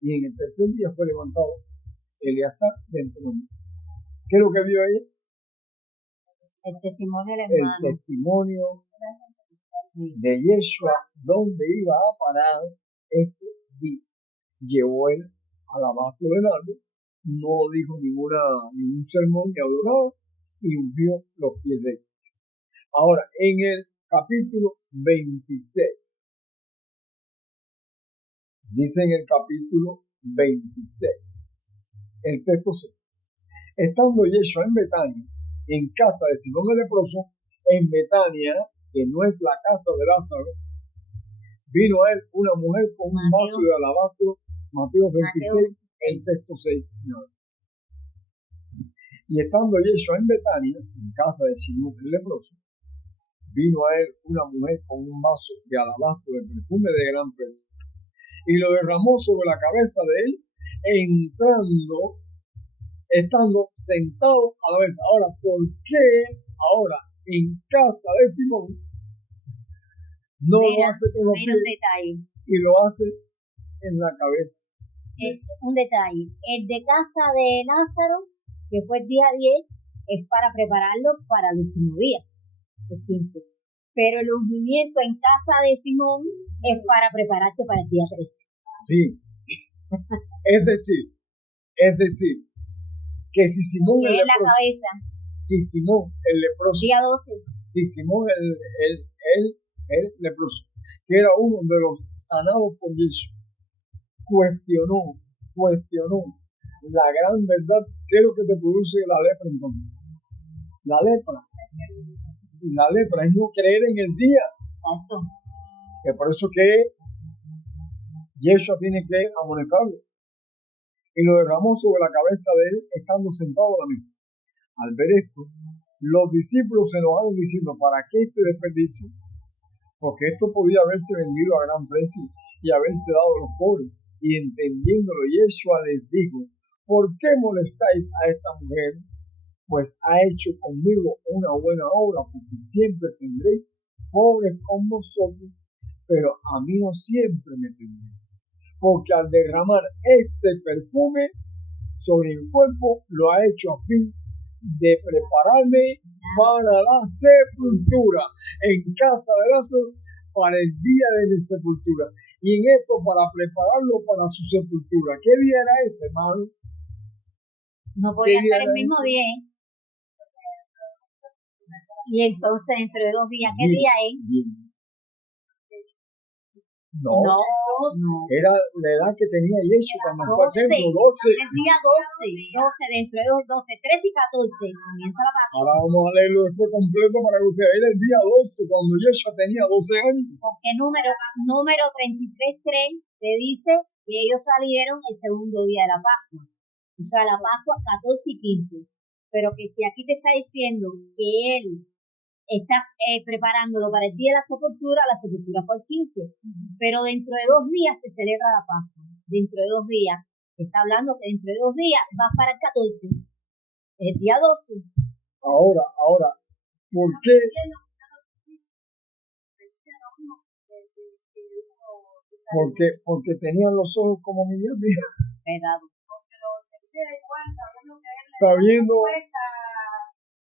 Y en el tercer día fue levantado Eleazar de entre los muertos. ¿Qué es lo que vio ella? El testimonio del El hermano. testimonio de Yeshua, donde iba a parar ese día. Llevó él alabastro del árbol, no dijo ningún sermón ni habló nada, y ungió los pies de él. Ahora, en el capítulo 26, dice en el capítulo 26, el texto C: estando Yeshua en Betania, en casa de Simón el leproso, en Betania, que no es la casa de Lázaro, vino a él una mujer con un vaso de alabastro, Mateo 26, el texto 6. Y estando Yeshua en Betania, en casa de Simón el leproso, vino a él una mujer con un vaso de alabastro de perfume de gran precio, y lo derramó sobre la cabeza de él, estando sentado a la vez. Ahora, ¿por qué ahora en casa de Simón No lo Mira, hace con los mira un pies detalle. y lo hace en la cabeza. Un detalle. El de casa de Lázaro, que fue el día 10, es para prepararlo para el último día, el 15. Pero el ungimiento en casa de Simón es para prepararte para el día 13. Sí. Es decir, que si Simón Que el es la leproso, cabeza, si Simón el leproso, día 12. si Simón el leproso, que era uno de los sanados por Jesús, cuestionó la gran verdad. ¿Qué es lo que te produce la lepra entonces? La lepra es no creer en el día, Exacto. que por eso que Yeshua tiene que amonestarlo, y lo derramó sobre la cabeza de él estando sentado a la mesa. Al ver esto, los discípulos se enojaron diciendo: ¿para qué este desperdicio? Porque esto podía haberse vendido a gran precio y haberse dado a los pobres. Y entendiéndolo, Yeshua les dijo: ¿por qué molestáis a esta mujer? Pues ha hecho conmigo una buena obra, porque siempre tendréis pobres con vosotros, pero a mí no siempre me tendréis. Porque al derramar este perfume sobre mi cuerpo, lo ha hecho a fin de prepararme para la sepultura, en casa de Lázaro, para el día de mi sepultura. Y en esto, para prepararlo para su sepultura. ¿Qué día era este, hermano? No podía ¿Qué día ser el era mismo este? día. Y entonces, dentro de 2 días, ¿qué Bien, día es? bien. No, No. era la edad que tenía Yeshua cuando fue al 12. templo, 12. El día 12. 12, dentro de 12, 13 y 14. Comienza la Pascua. Ahora vamos a leerlo después completo para que usted vea el día 12, cuando Yeshua tenía 12 años. Porque número 33.3 te dice que ellos salieron el segundo día de la Pascua. O sea, la Pascua 14 y 15. Pero que si aquí te está diciendo que él está preparándolo para el día de la sepultura fue el 15. Pero dentro de 2 días se celebra la Pascua. Dentro de 2 días. Está hablando que dentro de 2 días va para el 14. El día 12. Ahora, ¿por qué? Porque tenían los ojos como mi Dios, mira, Pegado. sabiendo,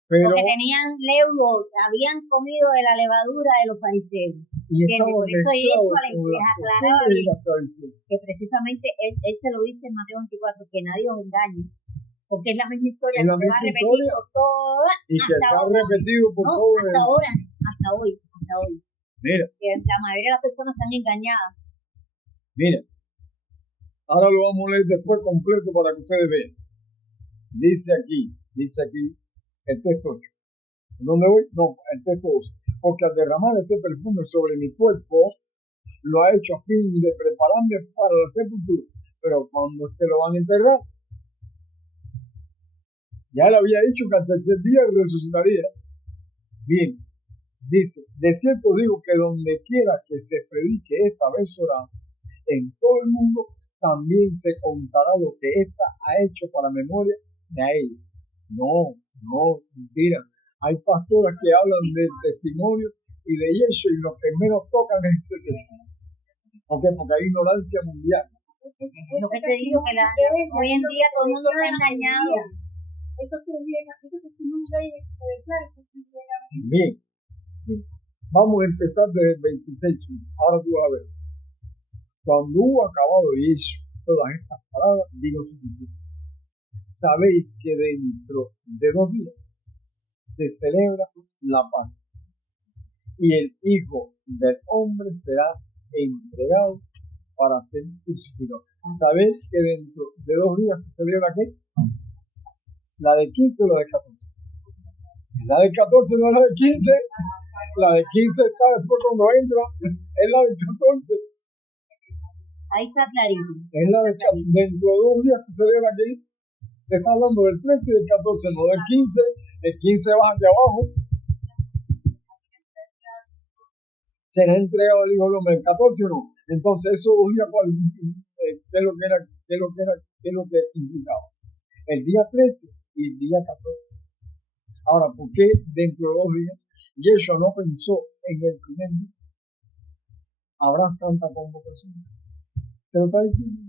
pero Porque tenían leudo, habían comido de la levadura de los fariseos. y Que estaban por eso mezclados Yeshua les con las aclaraba costumbres y bien las tradiciones. que precisamente él se lo dice en Mateo 24, que nadie os engañe, porque es la misma historia Es que la se va a misma repetir historia por toda, y que se hasta ha ahora, repetido por no, todo hasta ahora, hasta hoy. Mira, Que la mayoría de las personas están engañadas. mira, ahora lo vamos a leer después completo para que ustedes vean. Dice aquí, el texto 8. ¿Dónde voy? No, el texto 12. Porque al derramar este perfume sobre mi cuerpo, lo ha hecho a fin de prepararme para la sepultura. Pero cuando lo van a enterrar, ya le había dicho que al tercer día resucitaría. Bien, dice: de cierto digo que donde quiera que se predique esta bésora en todo el mundo, también se contará lo que ésta ha hecho para memoria de a ella. No, mentira. Hay pastoras que hablan del testimonio y de Yeshua y los que menos tocan este texto. ¿Por qué? Porque hay ignorancia mundial. Lo que te digo, que hoy en día todo el mundo está engañado. Eso te llega, eso testimonio de ahí, claro, eso te llega. Bien, vamos a empezar desde el 26. Ahora tú vas a ver. Cuando hubo acabado Yeshua todas estas palabras, dijo a sus discípulos: sabéis que dentro de 2 días se celebra la Pascua y el Hijo del Hombre será entregado para ser crucificado. ¿Sabéis que dentro de 2 días se celebra qué? ¿La de 15 o la de 14? La de 14 no es la de 15. La de 15 está después cuando entra. Es la de 14. Ahí está clarito. Es la de 14. Dentro de 2 días se celebra aquí. Te está hablando del 13 y del 14, no del 15. El 15 baja de abajo. Será entregado el Hijo del Hombre. El 14 no. Entonces, esos 2 días, ¿qué es lo que implicaba? El día 13 y el día 14. Ahora, ¿por qué dentro de 2 días? Yeshua no pensó en el primer día. habrá santa convocación. ¿Te lo está diciendo?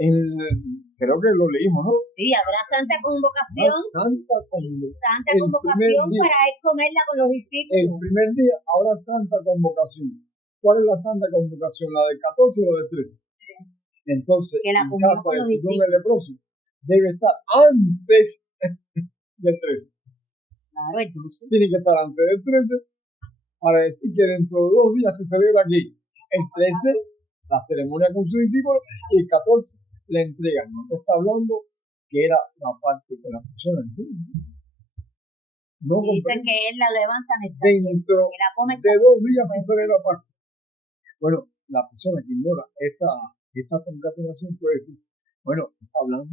Creo que lo leímos, ¿no? Sí, habrá santa convocación. Santa convocación. Santa convocación para él comerla con los El discípulos. primer día habrá santa convocación. ¿Cuál es la santa convocación? ¿La del 14 o la del 13? Entonces, Que la en comió casa con del los Simón discípulos. el leproso debe estar antes del 13. Claro, entonces. Tiene que estar antes del 13 para decir que dentro de 2 días se celebra aquí. El 13, la ceremonia con sus discípulos, y el 14, la entrega. No te está hablando que era la parte que la persona entiende. No Y dicen comprende. que él la levanta en el Dentro que la come de 2 días se celebra Pascua. Bueno, la persona que ignora esta concatenación puede decir, bueno, está hablando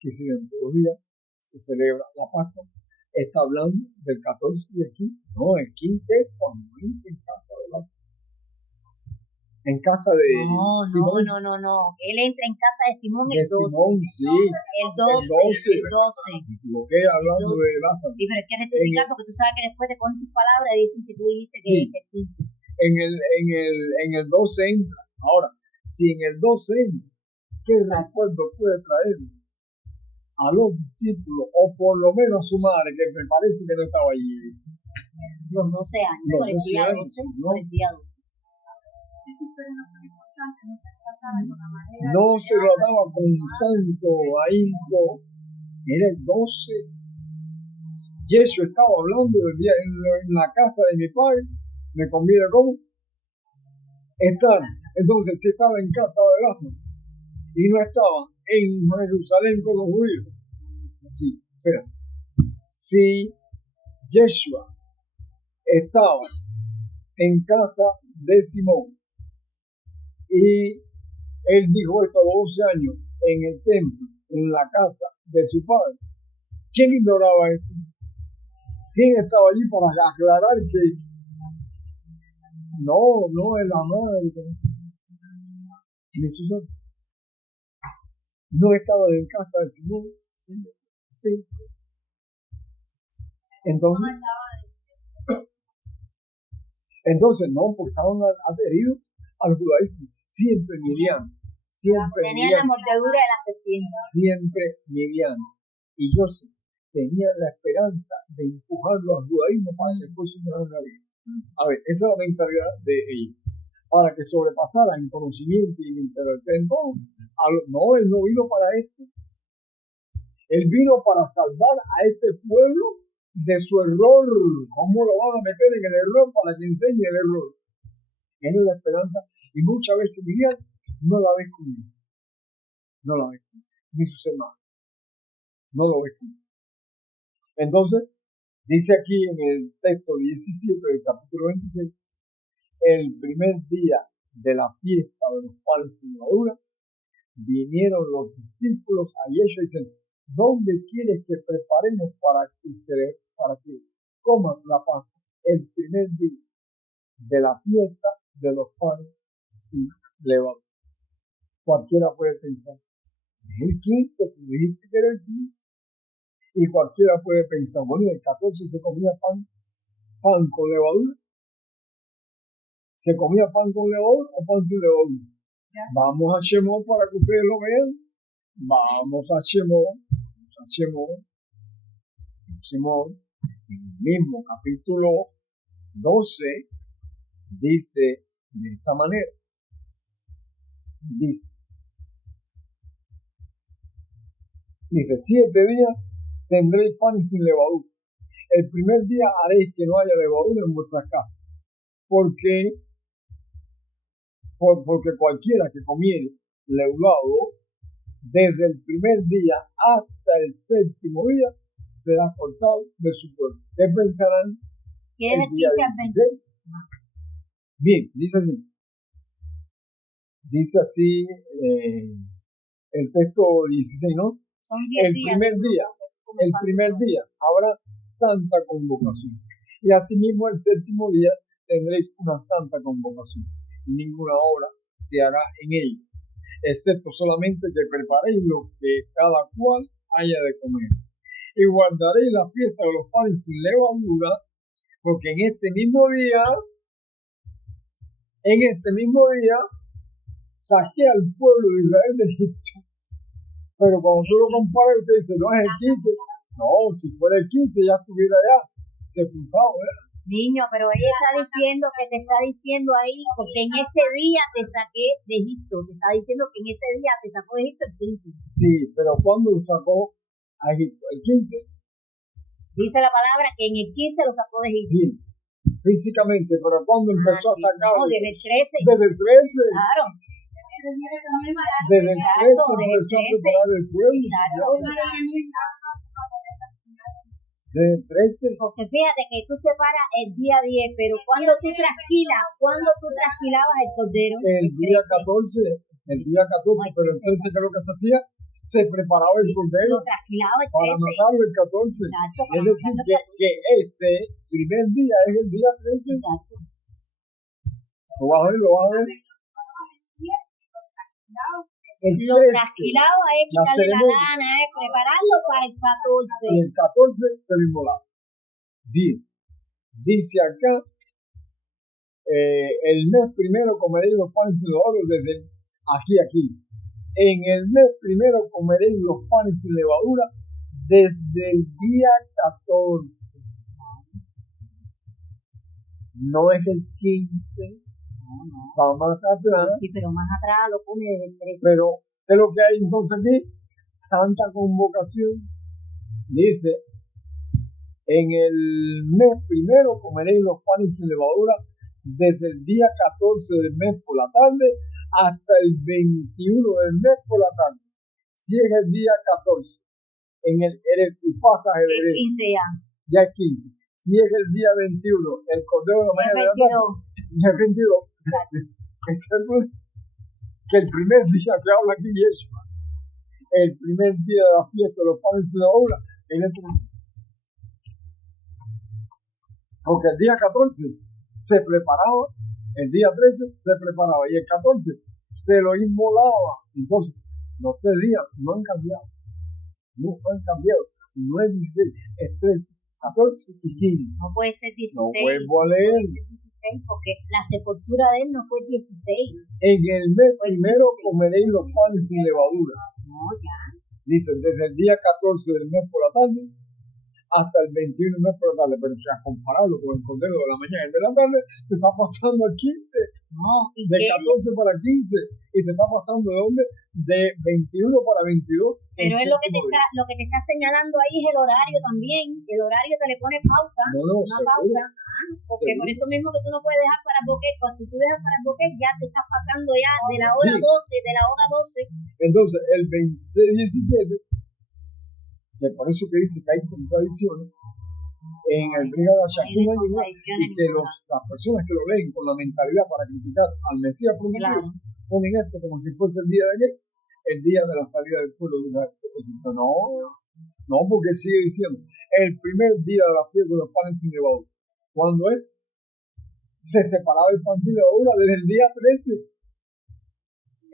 que si dentro de 2 días se celebra la Pascua, está hablando del 14 y el 15. No, el 15 es cuando entra en casa de Simón. No. Él entra en casa de Simón De el 12. Simón, sí. El 12. Me equivoqué hablando de Lázaro. Sí, pero hay que rectificar porque tú sabes que después te ponen tus palabras y dicen que tú dijiste que Sí. es el 15. En el 12 entra. Ahora, si en el 12 entra, ¿qué recuerdo puede traer a los discípulos, o por lo menos a su madre, que me parece que no estaba allí? Los 12 años, Los por el 12 día años, 12, ¿no? por el día 12. Sí, pero no es importante, no se trataba con la manera. No se lo daba con tanto ahínco. Era el 12. Yeshua estaba hablando del día en la casa de mi padre. ¿Me conviene cómo? Estar. Entonces, si estaba en casa de Lázaro y no estaba en Jerusalén con los judíos. Sí, espera. Si Yeshua estaba en casa de Simón y él dijo esto a los 12 años en el templo, en la casa de su padre, ¿quién ignoraba esto? ¿Quién estaba allí para aclarar que no es la madre de Jesús? No estaba en casa de Simón. Sí. Entonces no, porque estaban adheridos al judaísmo. Siempre Miriam. Tenían la mordedura de la serpiente. Siempre Miriam y Joseph tenían la esperanza de empujarlo al judaísmo para que fuese una vida. A ver, esa es la mentalidad de ellos. Para que sobrepasara en conocimiento y en intelecto. No, él no vino para esto. Él vino para salvar a este pueblo de su error. ¿Cómo lo van a meter en el error para que enseñe el error? Esa es la esperanza. Y muchas veces Miriam no la ves conmigo. No la ves conmigo. Ni sus hermanos. No lo ves conmigo. Entonces, dice aquí en el texto 17 del capítulo 26, el primer día de la fiesta de los panes sin levadura, vinieron los discípulos a Yeshua y dicen, ¿dónde quieres que preparemos para que coman la Pascua? El primer día de la fiesta de los panes sin levadura. Cualquiera puede pensar, es el 15, tú dijiste que era el 15. Y cualquiera puede pensar, bueno, el 14 se comía pan con levadura. ¿Se comía pan con levadura o pan sin levadura? Vamos a Shemot para que ustedes lo vean. Vamos a Shemot. Shemot, en el mismo capítulo 12, dice de esta manera. Dice 7 días tendréis pan sin levadura. El primer día haréis que no haya levadura en vuestras casas. Porque cualquiera que comiere leudado desde el primer día hasta el 7º día será cortado de su pueblo. ¿Qué pensarán? ¿Qué es el 15 al 20? Bien, dice así el texto 16, ¿no? Son 10 días. El primer día habrá santa convocación. Y asimismo el 7º día tendréis una santa convocación. Ninguna obra se hará en ella, excepto solamente que preparéis lo que cada cual haya de comer. Y guardaréis la fiesta de los panes sin levadura, porque en este mismo día En este mismo día saqué al pueblo de Israel de Egipto. Pero cuando tú lo comparas, usted dice, no es el 15. No, si fuera el 15 ya estuviera ya sepultado. Niño, pero ella está diciendo que te está diciendo ahí, porque en este día te saqué de Egipto. Te está diciendo que en ese día te sacó de Egipto el 15. Sí, pero cuando lo sacó a Egipto, el 15. Dice la palabra que en el 15 lo sacó de Egipto. Bien, físicamente, pero cuando empezó a sacar. No, desde el 13. Desde el 13. Claro. Desde el 13 Exacto, desde el empezó a 13. preparar el pueblo. Exacto. Desde el 13. Porque fíjate que tú separas el día 10, pero cuando tú trasquilabas el cordero. El día 14, pero el 13, que es lo que se hacía, se preparaba el cordero Lo trasquilaba el 13. para matarlo el 14. Exacto, Es decir, que este primer día es el día 13. Exacto. Lo vas a ver, El Lo 13, trasquilado es la quitarle la ceremonia. lana, es prepararlo para el Y 14. el 14 se lo inmolaba. Bien, dice acá, el mes primero comeréis los panes sin levadura desde aquí. En el mes primero comeréis los panes sin levadura desde el día 14. No es el 15, va más atrás. Sí, pero más atrás lo pone desde el 13. Pero, ¿qué es lo que hay entonces aquí? Santa convocación. Dice, en el mes primero comeréis los panes sin levadura desde el día 14 del mes por la tarde hasta el 21 del mes por la tarde. Si es el día 14, en el pasaje de El 15 ya. ya es 15. Si es el día 21, el cordero de la mañana de la tarde, 22. ya es 22. Que el primer día que habla aquí Yeshua, el primer día de la fiesta de los panes sin levadura, en este momento. Porque el día 14 se preparaba, el día 13 se preparaba y el 14 se lo inmolaba. Entonces, los 3 días no han cambiado. No han cambiado. No es 16, es 13, 14 y 15. No puede ser 16. No vuelvo a leer. No puede ser 16 porque la sepultura de él no fue 16. En el mes primero comeréis los panes sin levadura. No, ya. Dice, desde el día 14 del mes por la tarde hasta el 21 del mes por la tarde. Pero si has comparado con el cordero de la mañana y de la tarde, te está pasando al 15. No, y De que 14 para 15. Y te está pasando de dónde? De 21 para 22. pero es lo que te está señalando ahí es el horario también. El horario te le pone pauta. No, Una seguro. pauta. Porque Seguro. por eso mismo que tú no puedes dejar para el boquete. Cuando si tú dejas para el boquete ya te estás pasando ya de la hora Sí. 12, de la hora 12. Entonces, el 26-17, que por eso que dice que hay contradicciones, en el Brigada Shakira y que las personas que lo leen con la mentalidad para criticar al Mesías prometido, Claro. ponen esto como si fuese el día de ayer, el día de la salida del pueblo de Israel. No, porque sigue diciendo, el primer día de la fiesta de los panes sin levadura. ¿Cuándo es? Se separaba el pan sin levadura desde el día 13.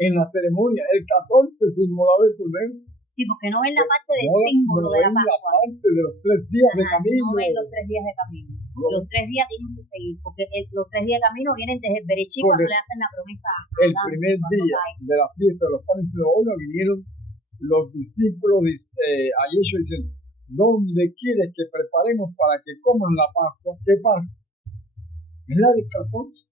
En la ceremonia, el 14 se inmolaba el cordero. Sí, porque no ven la parte del No símbolo de la ven la Pascua. parte de los 3 días de Ajá, camino. no ven los 3 días de camino. No. Los 3 días tienen que seguir, porque los 3 días de camino vienen desde el Berechí cuando Porque le hacen la promesa. El primer día de la fiesta de los panes sin levadura vinieron los discípulos a Yeshua diciendo, ¿dónde quieres que preparemos para que coman la Pascua? ¿Qué Pascua? Es la de 14.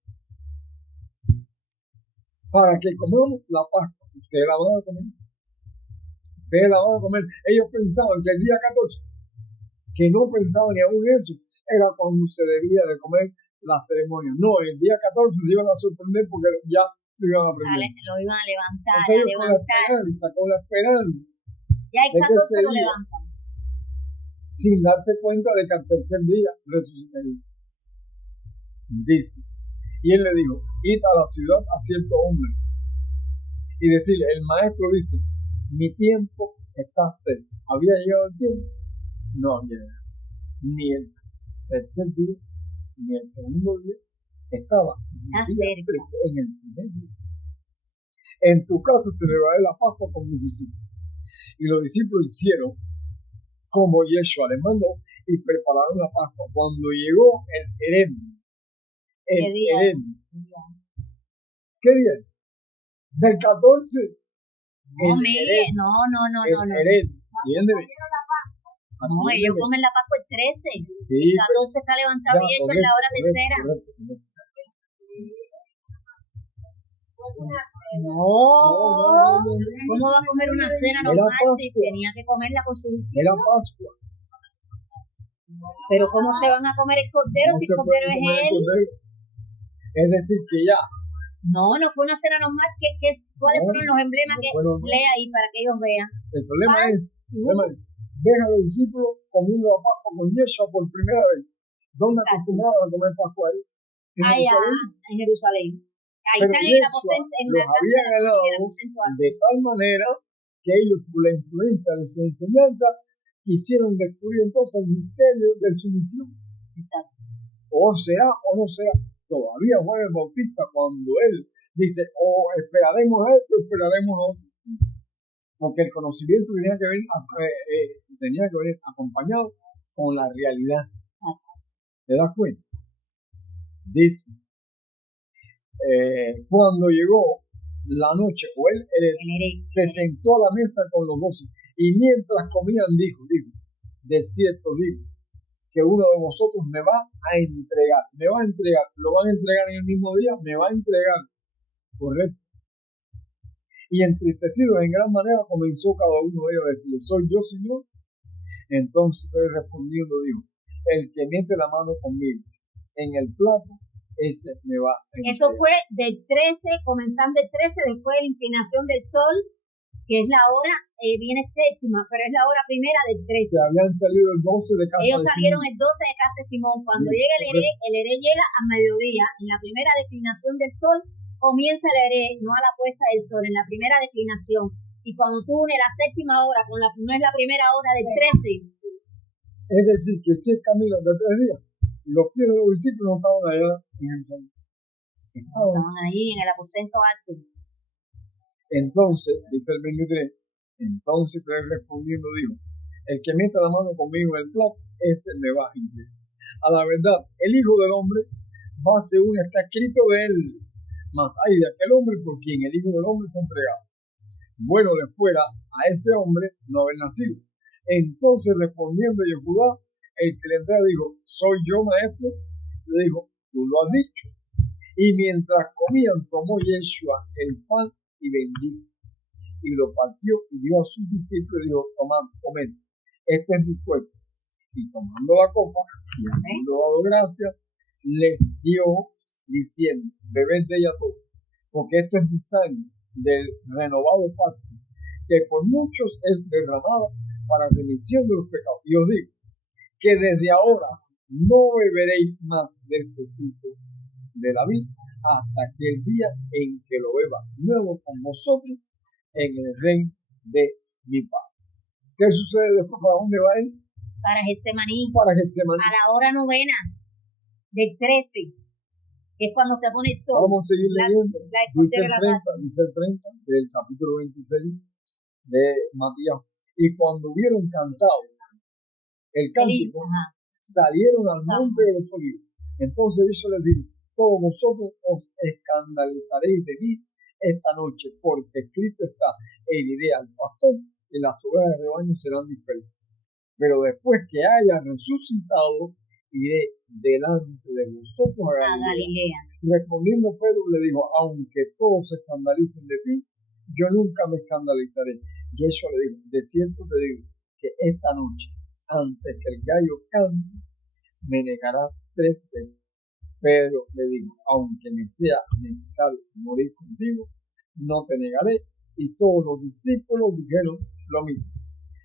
Para que comamos la Pascua. Ustedes la van a comer. Ellos pensaban que el día 14, que no pensaban ni aún eso, era cuando se debía de comer la ceremonia. No, el día 14 se iban a sorprender porque ya lo iban a aprender. Lo iban a levantar, Entonces, con la esperanza Ya el de que 14 ese lo día, levantan. sin darse cuenta de que al tercer día resucitaría. Dice, y él le dijo, id a la ciudad a cierto hombre y decirle, el maestro dice, mi tiempo está cerca. ¿Había llegado el tiempo? No había llegado. Ni el tercer día, ni el segundo día, estaba Está el día cerca. 13, en el primer día. En tu casa celebraré la Pascua con mis discípulos. Y los discípulos hicieron como Yeshua les mandó y prepararon la Pascua. Cuando llegó el Herem, ¿Qué día? ¿Qué día es? Del 14. No, el Miguel, no. Hered, entiéndeme. No, ellos comen la Pascua el 13. Sí, El 14 está levantado y hecho en la hora tercera. correcto. No. ¿Cómo va a comer una cena Era normal si Pascua. tenía que comerla con su Era Pascua. Pero ¿cómo se van a comer el cordero No si se el cordero puede es comer el él? cordero. Es decir, que ya. No fue una cena normal. ¿Cuáles No, fueron los emblemas no que fue normal. lee ahí para que ellos vean? El problema es, ven a los discípulos comiendo la Pascua con Yeshua por primera vez. ¿Dónde Exacto. acostumbraban a comer Pascua ahí? En Allá, Jerusalén. en Jerusalén. Ahí Pero están en el Yeshua aposento, en los la casa había de ganado en el aposento alto. de tal manera que ellos, por la influencia de su enseñanza, quisieron descubrir entonces el misterio de su misión. Exacto. O será o no será. Todavía Juan el Bautista, cuando él dice, o esperaremos esto, esperaremos otro. Porque el conocimiento tenía que venir acompañado con la realidad. ¿Te das cuenta? Dice, cuando llegó la noche, o él se sentó a la mesa con los 12, y mientras comían dijo, de cierto digo, que uno de vosotros me va a entregar, lo van a entregar en el mismo día, me va a entregar, correcto. Y entristecido en gran manera comenzó cada uno de ellos a decirle, ¿soy yo, Señor? Entonces él respondiendo dijo, el que mete la mano conmigo en el plato, ese me va a entregar. Eso fue del 13, comenzando el 13, después de la inclinación del sol, que es la hora, viene séptima, pero es la hora primera del 13. Se habían salido el 12 de casa Ellos de salieron Simón. el 12 de casa de Simón. Cuando Sí, llega correcto. el heré llega a mediodía. En la primera declinación del sol comienza el heré, no a la puesta del sol, en la primera declinación. Y cuando tú unes la séptima hora con no es la primera hora del 13. Es decir, que si es camino de 3 días, los pies de los discípulos no estaban allá en el camino. Estaban ahí en el aposento alto. Entonces, dice el 23, entonces él respondiendo dijo, el que meta la mano conmigo en el plato, ese me va a entregar. A la verdad, el Hijo del Hombre va según está escrito de él, mas hay de aquel hombre por quien el Hijo del Hombre se ha entregado. Bueno le fuera a ese hombre no haber nacido. Entonces respondiendo Yehudá, el que le entrega dijo, ¿soy yo, maestro? Le dijo, tú lo has dicho. Y mientras comían, tomó Yeshua el pan y bendijo, y lo partió y dio a sus discípulos y dijo, tomad, comed, este es mi cuerpo. Y tomando la copa y habiendo dado gracias, les dio diciendo, bebed de ella todo, porque esto es mi sangre del renovado pacto, que por muchos es derramada para remisión de los pecados. Y os digo que desde ahora no beberéis más de este fruto de la vid hasta aquel día en que lo beba nuevo con vosotros en el reino de mi Padre. ¿Qué sucede después? ¿Para dónde va él? Para Getsemaní. Para Getsemaní. A la hora novena del 13, que es cuando se pone el sol. Vamos a seguir leyendo. Dice el 30 del capítulo 26 de Matías. Y cuando hubieron cantado el cántico, salieron al monte de los olivos. Entonces Jesús les dijo, todos vosotros os escandalizaréis de mí esta noche, porque escrito está, heriré al pastor y las ovejas de rebaño serán dispersas. Pero después que haya resucitado, iré delante de vosotros a Galilea. Respondiendo Pedro le dijo, aunque todos se escandalicen de ti, yo nunca me escandalizaré. Y eso le dijo, de cierto te digo, que esta noche, antes que el gallo cante, me negarás 3 veces. Pedro le dijo, aunque me sea necesario morir contigo, no te negaré. Y todos los discípulos dijeron lo mismo.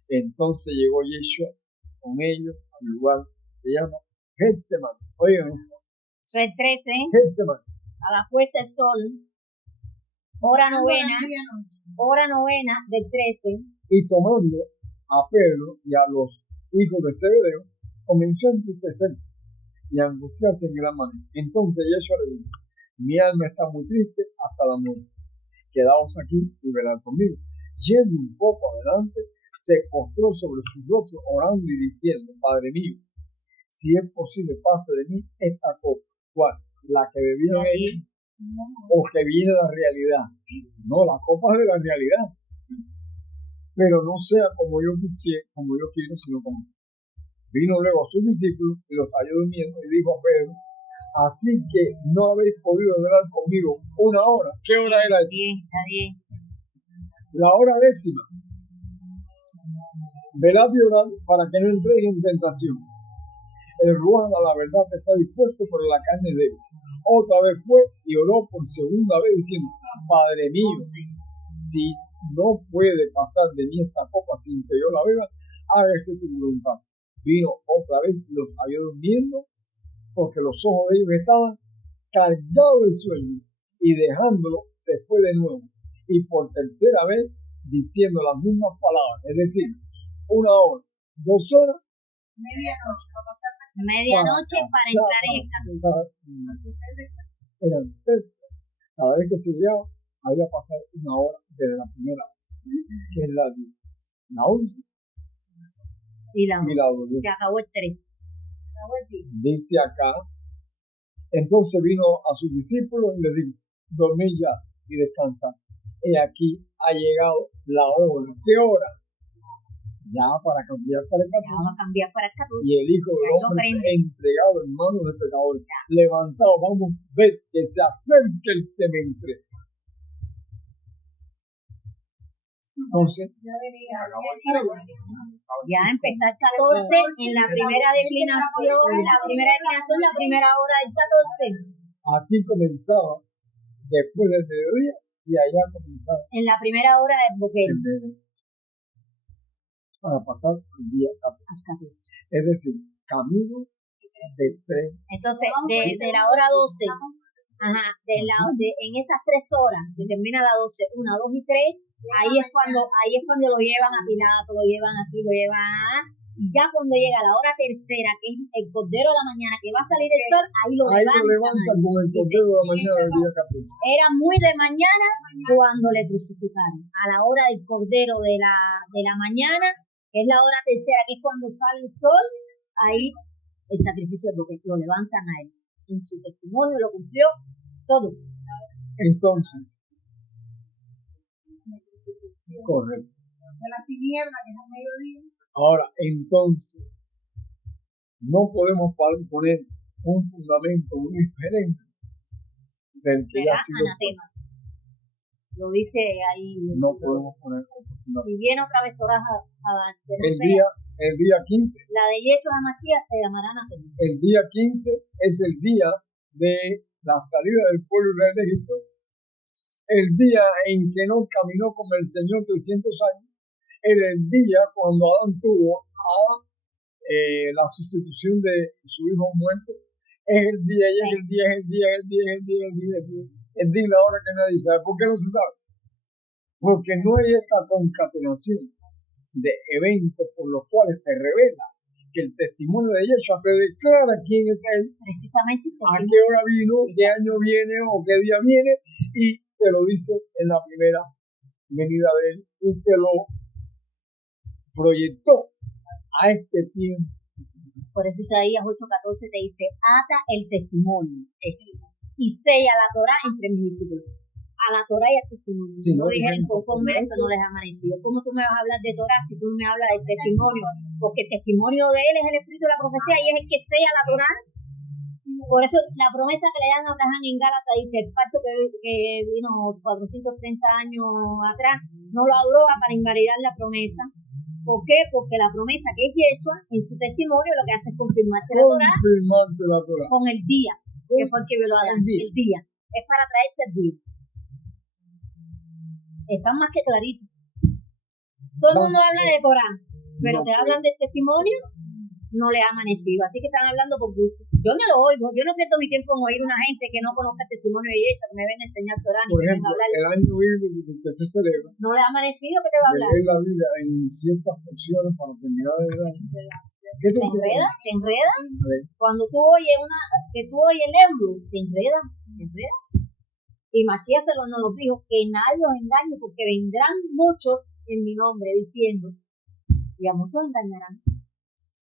Entonces llegó Yeshua con ellos al lugar que se llama Getsemaní. Oigan, eso es 13, Getsemaní. a la puesta del sol, hora novena del 13. Y tomando a Pedro y a los hijos de Zebedeo, comenzó a entristecerse y a angustiarse en gran manera. Entonces Yeshua le dijo, mi alma está muy triste hasta la muerte. Quedaos aquí y velad conmigo. Yendo un poco adelante, se postró sobre su rostro orando y diciendo, Padre mío, si es posible, pase de mí esta copa, ¿cuál? La que bebieron ellos, o que viene la realidad. No, la copa es de la realidad. Pero no sea como yo quisiera, como yo quiero, sino como. Vino luego a sus discípulos y los halló durmiendo y dijo a Pedro, así que no habéis podido velar conmigo una hora. ¿Qué hora era esa? 10. La hora 10. Velad y orad para que no entréis en tentación. El Ruán a la verdad está dispuesto, pero la carne es débil. Otra vez fue y oró por segunda vez diciendo, Padre mío, si no puede pasar de mí esta copa sin que yo la beba, hágase tu voluntad. Vino otra vez y los había durmiendo, porque los ojos de ellos estaban cargados de sueño, y dejándolo se fue de nuevo, y por tercera vez diciendo las mismas palabras, es decir, 1 hora, 2 horas, Medianoche para entrar en el 14. Era el tercio. Cada vez que se llegaba, había pasado 1 hora desde la primera hora, que es la 10. La 11 Y la 12. Se acabó el 3. Dice acá, entonces vino a sus discípulos y les dijo, dormid ya y descansad. He aquí ha llegado la hora. ¿Qué hora? Ya para cambiar para el 14. Ya vamos a cambiar para el 14. Y el Hijo del Ya Hombre yo es entregado en manos de pecadores. Levantado, vamos, ved que se acerque el que me entregue. Entonces, Ya empezó el 14 en la primera declinación, la primera hora del 14. aquí comenzaba después del mediodía y allá comenzaba En la primera hora del boquero. el mediodía. Para pasar el día 14. Al 14. Es decir, camino de 3. Entonces, desde la hora 12, en esas 3 horas, que termina la 12, 1, 2 y 3, ahí es cuando lo llevan a Pilato, lo llevan aquí, lo llevan a... Y ya cuando llega la hora tercera, que es el cordero de la mañana, que va a salir el sol, ahí lo levantan. Con el cordero de la mañana del día 14. Era muy de mañana cuando le crucificaron. A la hora del cordero de la mañana, que es la hora tercera, que es cuando sale el sol, ahí el sacrificio lo levantan a él. En su testimonio lo cumplió todo. Entonces, correcto. De la tiniebla, que es el mediodía. Ahora, entonces, no podemos poner un fundamento muy diferente del que ya Será ha sido anatema. Lo dice ahí. No podemos poner un fundamento. Y viene otra vez horas a que no El sea. día 15, La de Yeshua Mashiach se llamará anatema. el día 15 es el día de la salida del pueblo de Egipto, el día en que no caminó con el Señor 300 años, era el día cuando Adán tuvo la sustitución de su hijo muerto, es el día, y es el día, es el día, es el día, es el día, es el día, el día y la hora que nadie sabe. ¿Por qué no se sabe? Porque no hay esta concatenación de eventos por los cuales te revela que el testimonio de Yeshua te declara quién es él, Precisamente a qué hora vino, qué año viene o qué día viene, y te lo dice en la primera venida de él y te lo proyectó a este tiempo. Por eso Isaías 8:14 te dice, ata el testimonio y sella la Torah entre mis discípulos. A la Torah y al testimonio. Si no dijeron dijeron conforme esto no les ha amanecido. ¿Cómo tú me vas a hablar de Torah si tú no me hablas del testimonio? Porque el testimonio de él es el espíritu de la profecía y es el que sella la Torah. Por eso la promesa que le dan a Abraham en Gálatas dice, el pacto que vino 430 años atrás no lo abroga para invalidar la promesa. ¿Por qué? Porque la promesa que es Yeshua, en su testimonio, lo que hace es confirmarte la Torah con el día, que fue el que violó a Adán. El día. Es para traerte el día. Están más que claritos. Todo el mundo habla de Torah, pero te hablan del testimonio, no le ha amanecido. Así que están hablando por gusto. Yo no lo oigo, yo no pierdo mi tiempo en oír una gente que no conozca el testimonio de Yeshua, que me venga a enseñar Torah, ni Por que ejemplo, venga a hablar. el año bíblico que se celebra, No le ha amanecido, ¿qué te va a de hablar? leer la Biblia en ciertas porciones para terminar de ver. ¿Qué te ¿Te enreda? A ver, Cuando tú oyes el euro, te enreda. Y Mashiach nos lo dijo, que nadie los engañe, porque vendrán muchos en mi nombre diciendo, y a muchos engañarán.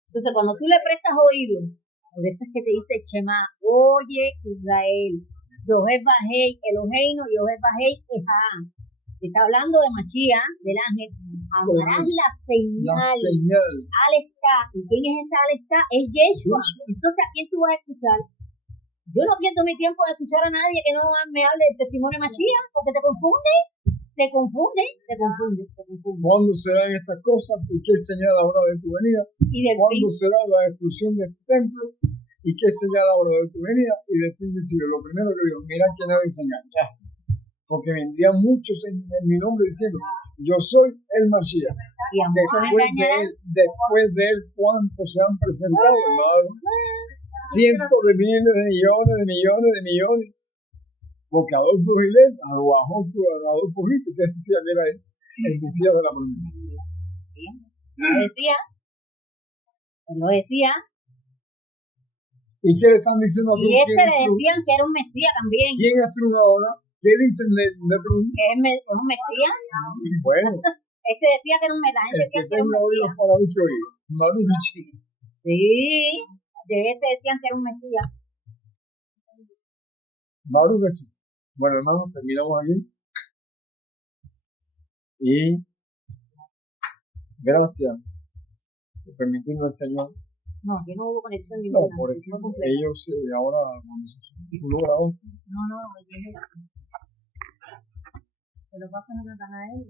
Entonces, cuando tú le prestas oído, por eso es que te dice Shema, oye Israel, Yohé Bajei, Eloheino, Yohé Bajei, Eja. Está hablando de Machía, del ángel. Amarás la La señal. señal. Alesta. ¿Y quién es esa Alesta? Es Yeshua. Entonces, ¿a quién tú vas a escuchar? Yo no pierdo mi tiempo en escuchar a nadie que no me hable del testimonio de Machía, porque te confunde. ¿Cuándo serán estas cosas y qué señal habrá de tu venida? Y del ¿Cuándo fin, será la destrucción de este templo? ¿Y qué señal habrá de tu venida? Y del fin del siglo. Lo primero que digo, mira quién ha de enseñar. Ya. Porque vendrían muchos en mi nombre diciendo, yo soy el Mashiach. y a muchos me engañarán. Después de él, ¿cuántos se han presentado, hermano? Cientos de miles de millones. Porque Adolfo Hitler, Adolfo Hitler, que decía que era el Mesías de la promesa. Lo decía. ¿Y qué le están diciendo a Trump? Y le decían que era un Mesías también. ¿Quién es Trump ahora? ¿Qué dicen de Trump? Que es un Mesías. Bueno, Decía que era un Mesías. La gente decía que era un Mesías. para mucho oído. Sí, de decían que era un Mesías. Maruch. Bueno, hermanos, terminamos aquí. Y gracias por permitirnos el Señor. No, que no hubo conexión No, ninguna. por eso ellos ahora, cuando se subtituló la otra. No, se lo pasan a Natanael.